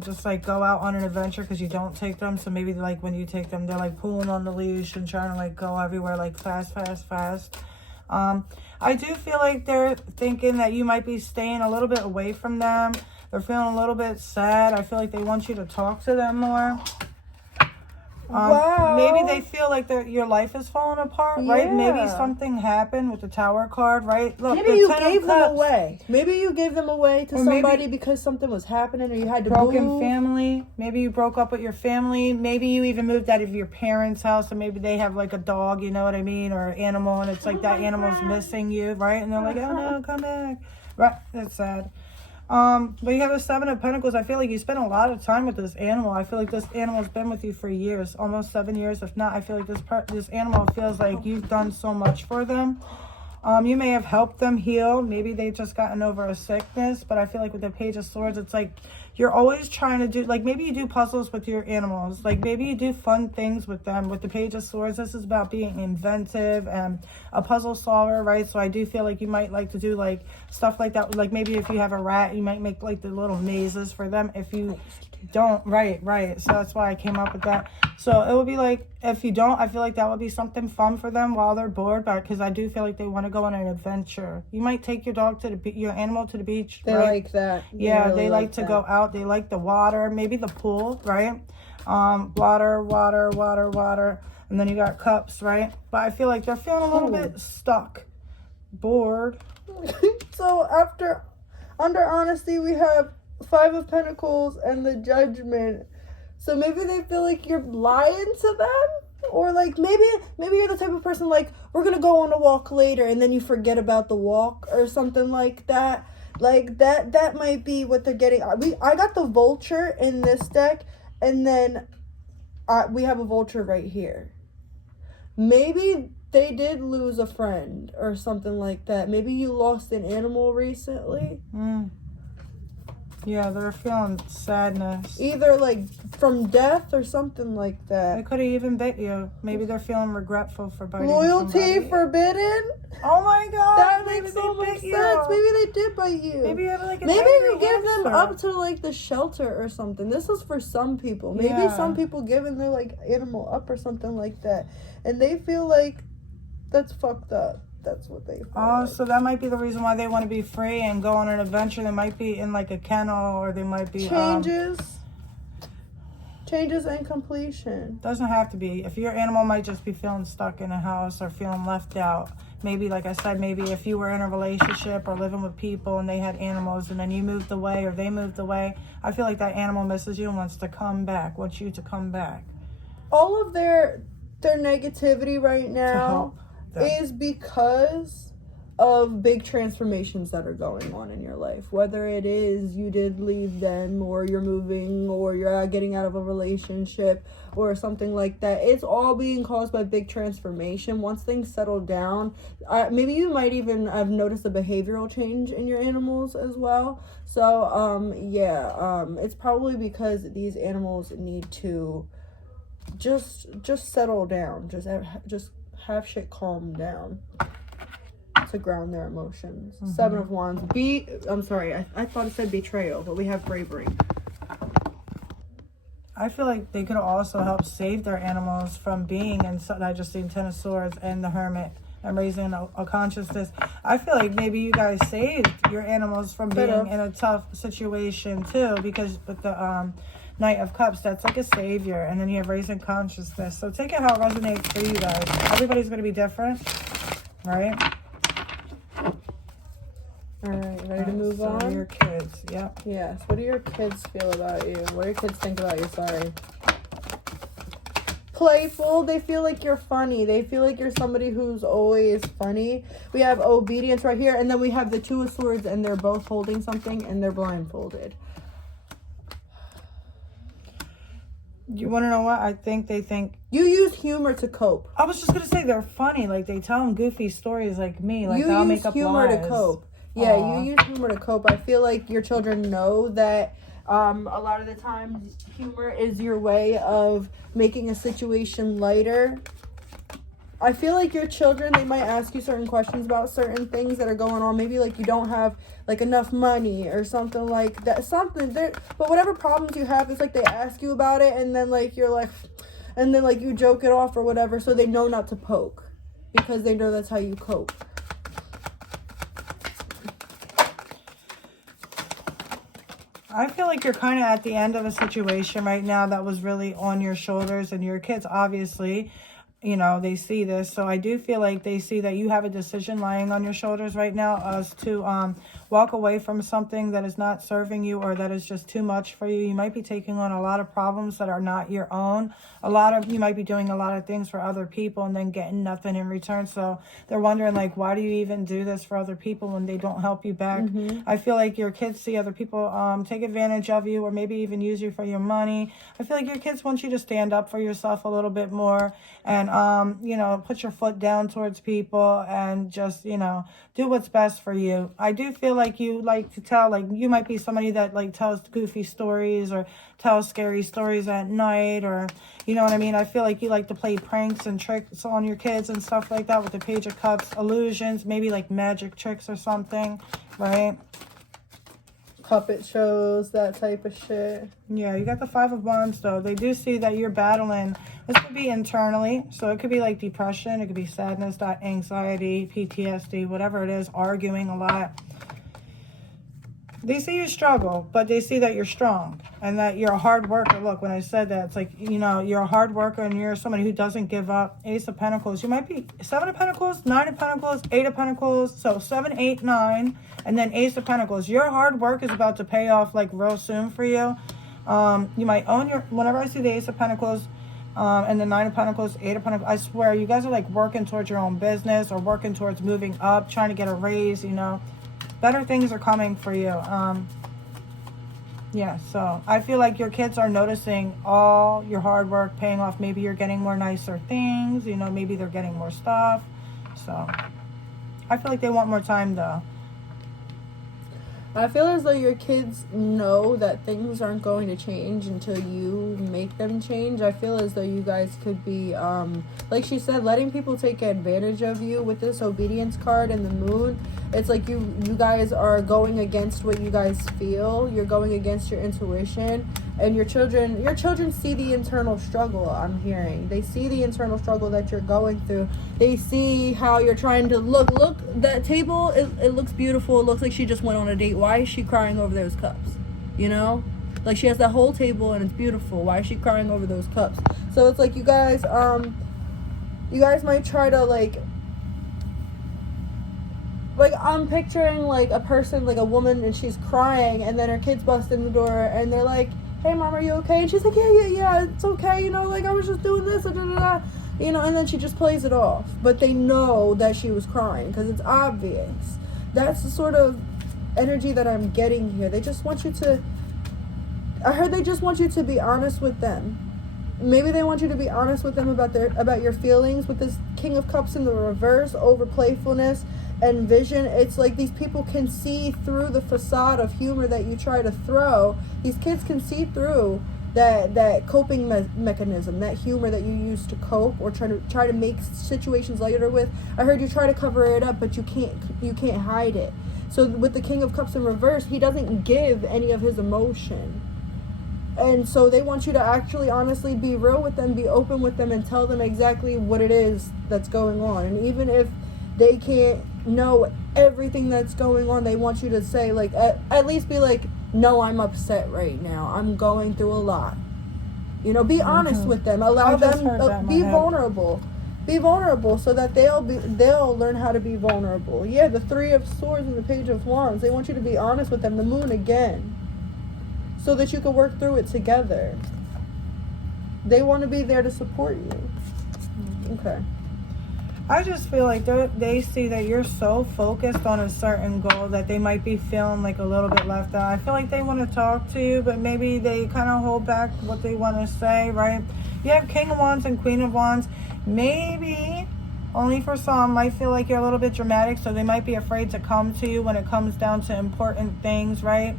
Just like go out on an adventure because you don't take them. So maybe like when you take them, they're like pulling on the leash and trying to like go everywhere like fast. I do feel like they're thinking that you might be staying a little bit away from them. They're feeling a little bit sad. I feel like they want you to talk to them more. Wow. Maybe they feel like your life is falling apart, right? Maybe Yeah. something happened with the Tower card, right? Look, Maybe the you Ten of gave them Cups, away. Maybe you gave them away to Or maybe- somebody because something was happening or you had to broken move. family. Maybe you broke up with your family. Maybe you even moved out of your parents' house, and maybe they have like a dog, you know what I mean, or an animal, and it's like that animal's missing you, right? And they're like, oh no, come back, right? That's sad. But you have a 7 of Pentacles. I feel like you spend a lot of time with this animal. I feel like this animal's been with you for years, almost 7 years. If not, I feel like this animal feels like you've done so much for them. You may have helped them heal. Maybe they've just gotten over a sickness. But I feel like with the Page of Swords, it's like you're always trying to do, like maybe you do puzzles with your animals. Like maybe you do fun things with them. With the Page of Swords, this is about being inventive and a puzzle solver, right? So I do feel like you might like to do like stuff like that. Like maybe if you have a rat, you might make like the little mazes for them. If you don't, right. So that's why I came up with that. So it would be like, if you don't, I feel like that would be something fun for them while they're bored, but because I do feel like they want to go on an adventure. You might take your dog to your animal to the beach. They right? like that. Yeah, really they like to that. go out. They like the water, maybe the pool, right? Water. And then you got cups, right? But I feel like they're feeling a little bit stuck, bored. So under honesty, we have 5 of Pentacles and the Judgment. So maybe they feel like you're lying to them, or like maybe you're the type of person like, we're gonna go on a walk later, and then you forget about the walk or something like that. Like that might be what they're getting. I got the Vulture in this deck, and then we have a Vulture right here. Maybe they did lose a friend or something like that. Maybe you lost an animal recently. Yeah, they're feeling sadness. Either like from death or something like They that. could have even bit you. Maybe they're feeling regretful for biting Loyalty somebody. forbidden? Oh my god. That maybe makes they so much bit sense. you. Maybe they did bite you. Maybe you have like an Maybe angry you give them hamster. up to like the shelter or something. This is for some people. Maybe Yeah. some people giving their like animal up or something like that, and they feel like that's fucked up. That's what they feel. Oh, like. so that might be the reason why they want to be free and go on an adventure. They might be in like a kennel, or they might be Changes and completion. Doesn't have to be. If your animal might just be feeling stuck in a house or feeling left out. Maybe, like I said, maybe if you were in a relationship or living with people and they had animals and then you moved away or they moved away, I feel like that animal misses you and wants to come back, wants you to come back. All of their negativity right now help them. is because of big transformations that are going on in your life. Whether it is you did leave them, or you're moving, or you're getting out of a relationship, or something like that. It's all being caused by big transformation. Once things settle down, maybe you might even have noticed a behavioral change in your animals as well. So, it's probably because these animals need to just settle down. Just have shit calm down to ground their emotions. Mm-hmm. 7 of Wands. I'm sorry, I thought it said betrayal, but we have bravery. I feel like they could also help save their animals from being in, I just seen 10 of Swords and the Hermit and raising a consciousness. I feel like maybe you guys saved your animals from being in a tough situation too, because with the Knight of Cups, that's like a savior, and then you have raising consciousness. So take it how it resonates for you guys. Everybody's going to be different, right? All right, ready to move on? Your kids, yep. Yes. What do your kids feel about you? What do your kids think about you? Sorry. Playful. They feel like you're funny. They feel like you're somebody who's always funny. We have obedience right here, and then we have the 2 of Swords, and they're both holding something, and they're blindfolded. You want to know what? I think they think... You use humor to cope. I was just going to say they're funny. Like, they tell them goofy stories like me. Like, You I'll use make up humor lies. to cope. Yeah, Aww. you use humor to cope. I feel like your children know that a lot of the times humor is your way of making a situation lighter. I feel like your children, they might ask you certain questions about certain things that are going on. Maybe like you don't have like enough money or something like that. But whatever problems you have, it's like they ask you about it, and then like you're like, and then like you joke it off or whatever, so they know not to poke because they know that's how you cope. I feel like you're kind of at the end of a situation right now that was really on your shoulders, and your kids obviously, you know, they see this. So I do feel like they see that you have a decision lying on your shoulders right now as to walk away from something that is not serving you or that is just too much for you. You might be taking on a lot of problems that are not your own. You might be doing a lot of things for other people and then getting nothing in return. So they're wondering, like, why do you even do this for other people when they don't help you back? Mm-hmm. I feel like your kids see other people take advantage of you or maybe even use you for your money. I feel like your kids want you to stand up for yourself a little bit more and, put your foot down towards people and just, do what's best for you. I do feel like you like to tell, like, you might be somebody that, like, tells goofy stories or tells scary stories at night, or, you know what I mean? I feel like you like to play pranks and tricks on your kids and stuff like that with the Page of Cups, illusions, maybe like magic tricks or something, right? Puppet shows, that type of shit. Yeah, you got the 5 of Wands, though. They do see that you're battling. This could be internally. So it could be like depression. It could be sadness, anxiety, PTSD, whatever it is, arguing a lot. They see you struggle, but they see that you're strong and that you're a hard worker. Look, when I said that, it's like, you're a hard worker and you're somebody who doesn't give up. Ace of Pentacles. You might be 7 of Pentacles, 9 of Pentacles, 8 of Pentacles. So 7, 8, 9, and then Ace of Pentacles. Your hard work is about to pay off like real soon for you. You might own whenever I see the Ace of Pentacles, and the 9 of Pentacles, 8 of Pentacles, I swear you guys are like working towards your own business or working towards moving up, trying to get a raise, Better things are coming for you. So I feel like your kids are noticing all your hard work paying off. Maybe you're getting more nicer things, maybe they're getting more stuff. So I feel like they want more time, though. I feel as though your kids know that things aren't going to change until you make them change. I feel as though you guys could be, like she said, letting people take advantage of you with this obedience card and the moon. It's like you guys are going against what you guys feel. You're going against your intuition. And your children see the internal struggle, I'm hearing. They see the internal struggle that you're going through. They see how you're trying to look, that table, it looks beautiful. It looks like she just went on a date. Why is she crying over those cups? You know? Like, she has that whole table and it's beautiful. Why is she crying over those cups? So it's like you guys might try to, like I'm picturing, like, a person, like a woman, and she's crying, and then her kids bust in the door, and they're like, hey, Mom, are you okay? And she's like, yeah, it's okay, you know, like, I was just doing this, you know, and then she just plays it off. But they know that she was crying, because it's obvious. That's the sort of energy that I'm getting here. They just want you to, I heard they just want you to be honest with them. Maybe they want you to be honest with them about your feelings. With this King of Cups in the reverse, over playfulness and vision, it's like these people can see through the facade of humor that you try to throw. These kids can see through that coping mechanism, that humor that you use to cope or try to make situations lighter with. I heard you try to cover it up, but you can't hide it. So with the King of Cups in reverse, he doesn't give any of his emotion. And so they want you to actually honestly be real with them, be open with them, and tell them exactly what it is that's going on. And even if they can't know everything that's going on, they want you to say, like, at least be like, no, I'm upset right now. I'm going through a lot. You know, be honest with them. Allow them, be vulnerable. Be vulnerable so that they'll learn how to be vulnerable. Yeah, the Three of Swords and the Page of Wands. They want you to be honest with them. The Moon again. So that you can work through it together. They want to be there to support you. Okay. I just feel like they see that you're so focused on a certain goal that they might be feeling like a little bit left out. I feel like they want to talk to you, but maybe they kind of hold back what they want to say, right? You have King of Wands and Queen of Wands. Maybe, only for some, might feel like you're a little bit dramatic, so they might be afraid to come to you when it comes down to important things, right?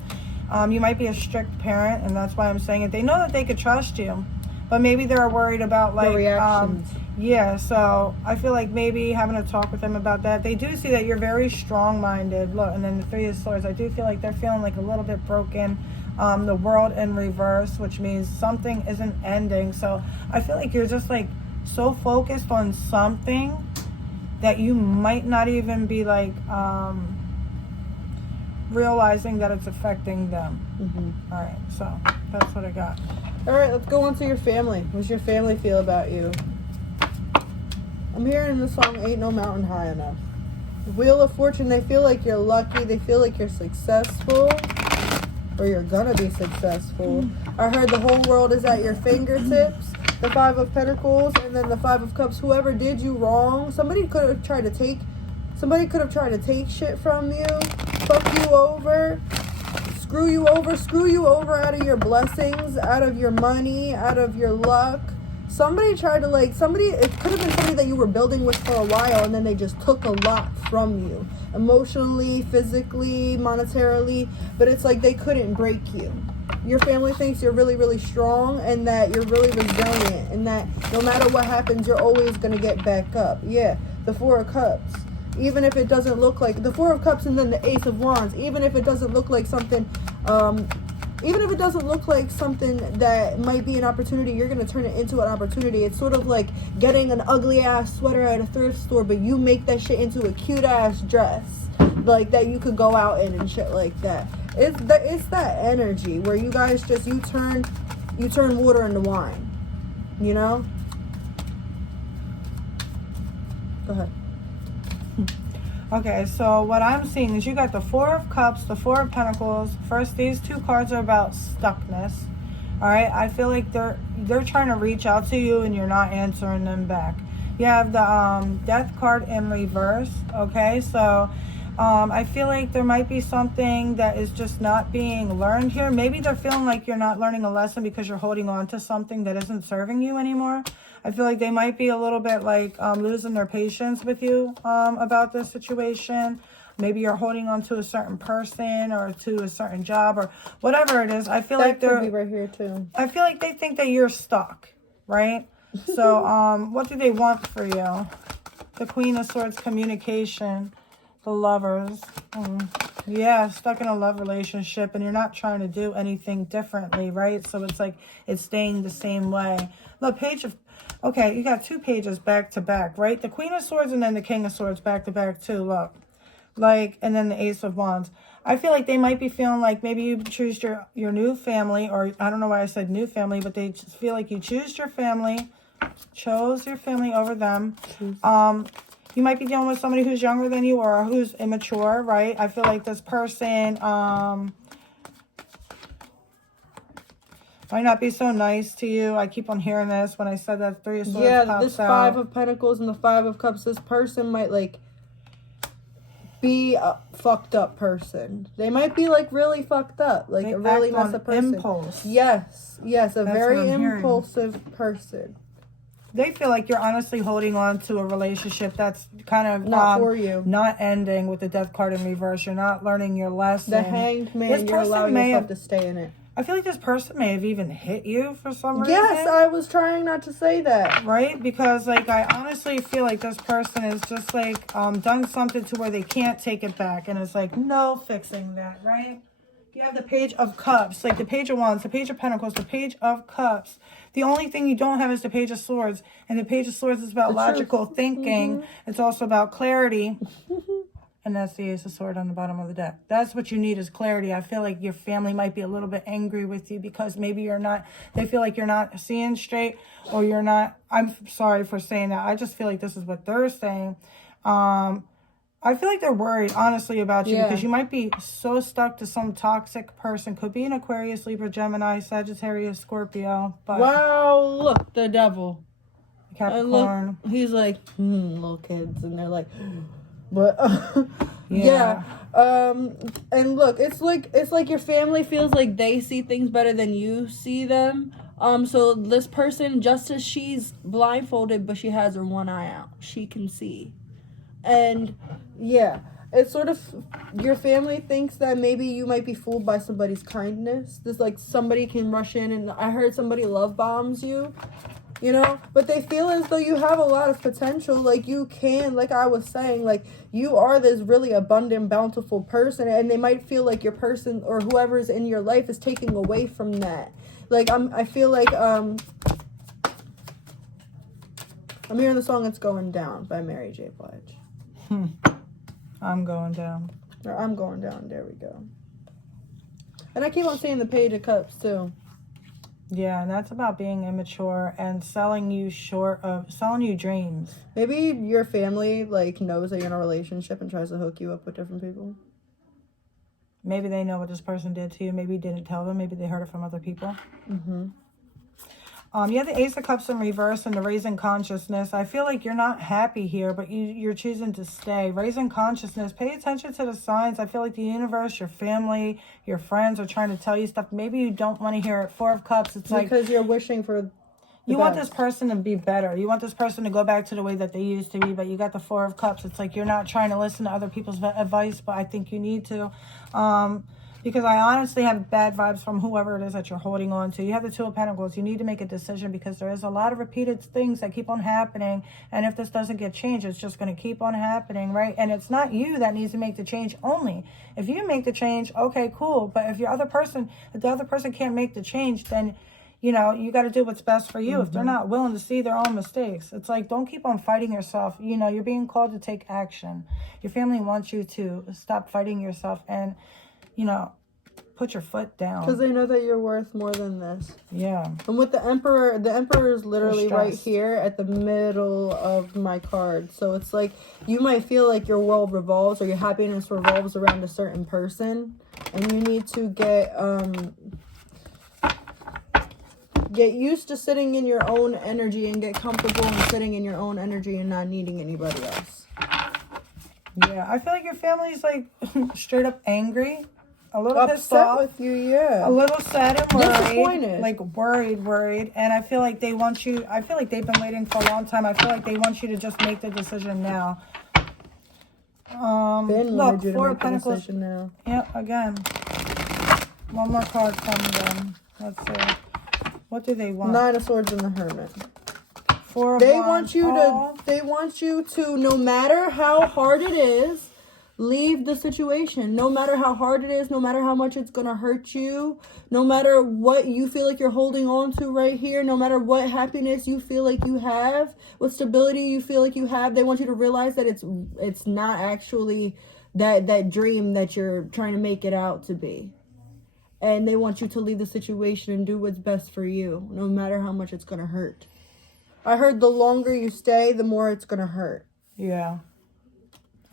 You might be a strict parent, and that's why I'm saying it. They know that they could trust you, but maybe they're worried about, like, the reactions. Yeah, so I feel like maybe having a talk with them about that. They do see that you're very strong-minded. Look, and then the Three of Swords, I do feel like they're feeling like a little bit broken. The World in reverse, which means something isn't ending. So I feel like you're just, like, so focused on something that you might not even be, like, realizing that it's affecting them. Mm-hmm. All right, so that's what I got. All right, let's go on to your family. What's your family feel about you? I'm hearing in the song, Ain't No Mountain High Enough. Wheel of Fortune, they feel like you're lucky. They feel like you're successful. Or you're gonna be successful. I heard the whole world is at your fingertips. The Five of Pentacles and then the Five of Cups. Whoever did you wrong, somebody could have tried to take shit from you, fuck you over, screw you over out of your blessings, out of your money, out of your luck. Somebody tried to, like, it could have been somebody that you were building with for a while, and then they just took a lot from you. Emotionally, physically, monetarily, but it's like they couldn't break you. Your family thinks you're really, really strong, and that you're really resilient, and that no matter what happens, you're always going to get back up. Yeah, the Four of Cups. Even if it doesn't look like, the Four of Cups and then the Ace of Wands, even if it doesn't look like something, that might be an opportunity, you're going to turn it into an opportunity. It's sort of like getting an ugly ass sweater at a thrift store, but you make that shit into a cute ass dress, like, that you could go out in and shit like that. It's that energy where you guys just, you turn water into wine, you know? Go ahead. Okay, so what I'm seeing is you got the Four of Cups, the Four of Pentacles. First, these two cards are about stuckness. All right, I feel like they're trying to reach out to you and you're not answering them back. You have the Death card in reverse. Okay, so I feel like there might be something that is just not being learned here. Maybe they're feeling like you're not learning a lesson because you're holding on to something that isn't serving you anymore. I feel like they might be a little bit like losing their patience with you about this situation. Maybe you're holding on to a certain person or to a certain job or whatever it is. I feel That like could be right here too. I feel like they think that you're stuck, right? So, what do they want for you? The Queen of Swords, communication, the Lovers. Yeah, stuck in a love relationship and you're not trying to do anything differently, right? So it's like it's staying the same way. Look, Page of... Okay, you got 2 pages back to back, right? The Queen of Swords and then the King of Swords back to back too, look. Like, and then the Ace of Wands. I feel like they might be feeling like maybe you choose your new family, or I don't know why I said new family, but they just feel like you chose your family over them. You might be dealing with somebody who's younger than you or who's immature, right? I feel like this person might not be so nice to you. I keep on hearing this when I said that 3 of Swords pops this out. 5 of Pentacles and the 5 of Cups. This person might like be a fucked up person. They might be like really fucked up, like They a really act on messed up person. impulse. Yes, a That's very what I'm hearing. impulsive person. They feel like you're honestly holding on to a relationship that's kind of Not for you. Not ending with the Death card in reverse. You're not learning your lesson. The Hanged Man, you're allowing yourself to stay in it. I feel like this person may have even hit you for some reason. Yes, I was trying not to say that. Right? Because, like, I honestly feel like this person is just, like, done something to where they can't take it back. And it's like, no fixing that, right? You have the Page of Cups, like the Page of Wands, the Page of Pentacles, the Page of Cups. The only thing you don't have is the Page of Swords. And the Page of Swords is about logical thinking. It's also about clarity. And that's the Ace of Swords on the bottom of the deck. That's what you need is clarity. I feel like your family might be a little bit angry with you because maybe you're not, they feel like you're not seeing straight or you're not, I'm sorry for saying that. I just feel like this is what they're saying. I feel like they're worried, honestly, about you because you might be so stuck to some toxic person. Could be an Aquarius, Libra, Gemini, Sagittarius, Scorpio. But wow, look, the devil. Capricorn. Look, he's like, little kids. And they're like, but, yeah. And look, it's like your family feels like they see things better than you see them. So this person, just as she's blindfolded, but she has her one eye out, she can see. And yeah, it's sort of, your family thinks that maybe you might be fooled by somebody's kindness. This, like, somebody can rush in and I heard somebody love bombs you, you know, but they feel as though you have a lot of potential. Like, you can, like I was saying, like, you are this really abundant, bountiful person, and they might feel like your person or whoever's in your life is taking away from that. Like, I feel like, I'm hearing the song It's Going Down by Mary J. Blige. I'm going down. Or I'm going down. There we go. And I keep on seeing the Page of Cups too. Yeah, and that's about being immature and selling you dreams. Maybe your family like knows that you're in a relationship and tries to hook you up with different people. Maybe they know what this person did to you. Maybe you didn't tell them. Maybe they heard it from other people. You have the Ace of Cups in reverse and the Raising Consciousness. I feel like you're not happy here, but you're choosing to stay. Raising Consciousness. Pay attention to the signs. I feel like the universe, your family, your friends are trying to tell you stuff. Maybe you don't want to hear it. 4 of Cups. It's like because you're wishing for you want this person to be better. You want this person to go back to the way that they used to be, but you got the 4 of Cups. It's like you're not trying to listen to other people's advice, but I think you need to. Because I honestly have bad vibes from whoever it is that you're holding on to. You have the 2 of Pentacles. You need to make a decision because there is a lot of repeated things that keep on happening. And if this doesn't get changed, it's just going to keep on happening, right? And it's not you that needs to make the change only. If you make the change, okay, cool. But if the other person can't make the change, then, you know, you got to do what's best for you. If they're not willing to see their own mistakes, it's like, don't keep on fighting yourself. You know, you're being called to take action. Your family wants you to stop fighting yourself and, you know, put your foot down. Because they know that you're worth more than this. Yeah. And with the Emperor is literally right here at the middle of my card. So it's like, you might feel like your world revolves or your happiness revolves around a certain person. And you need to get used to sitting in your own energy and get comfortable in sitting in your own energy and not needing anybody else. Yeah, I feel like your family's like straight up angry, a little pissed off with you, yeah, a little sad and worried, disappointed, like worried, and I feel like they want you. I feel like they've been waiting for a long time. I feel like they want you to just make the decision now. Ben Look, wanted you to Four make of the Pentacles. decision now. Yep, again. One more card comes in. Let's see. What do they want? Nine of Swords and the Hermit. Four of They Wands. want you Oh. to. They want you to. No matter how hard it is, leave the situation. No matter how hard it is. No matter how much it's gonna hurt you. No matter what you feel like you're holding on to right here. No matter what happiness you feel like you have, what stability you feel like you have. They want you to realize that it's not actually that dream that you're trying to make it out to be. And they want you to leave the situation and do what's best for you, no matter how much it's gonna hurt. I heard the longer you stay, the more it's gonna hurt. Yeah.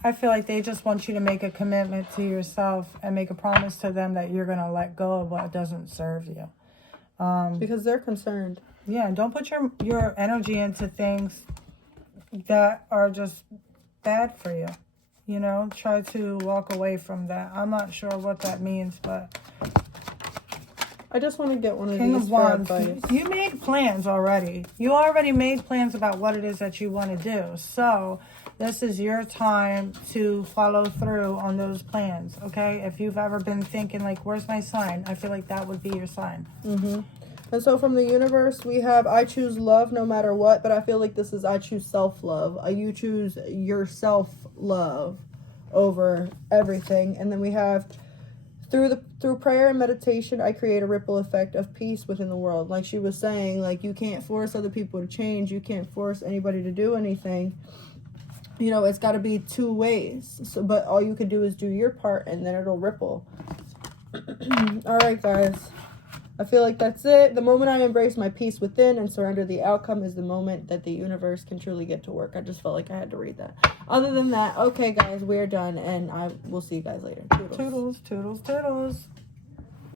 I feel like they just want you to make a commitment to yourself and make a promise to them that you're going to let go of what doesn't serve you. Because they're concerned. Yeah, don't put your energy into things that are just bad for you. You know, try to walk away from that. I'm not sure what that means, but... I just want to get one of King these of for Wands. advice. You made plans already. You already made plans about what it is that you want to do. So this is your time to follow through on those plans, okay? If you've ever been thinking, like, where's my sign? I feel like that would be your sign. Mm-hmm. And so from the universe, we have I choose love no matter what, but I feel like this is I choose self-love. You choose your self-love over everything. And then we have... Through prayer and meditation, I create a ripple effect of peace within the world. Like she was saying, like you can't force other people to change. You can't force anybody to do anything. You know, it's got to be two ways. So, but all you can do is do your part, and then it'll ripple. All right, guys. I feel like that's it. The moment I embrace my peace within and surrender the outcome is the moment that the universe can truly get to work. I just felt like I had to read that. Other than that, okay, guys, we're done, and I will see you guys later. Toodles. Toodles, toodles, toodles.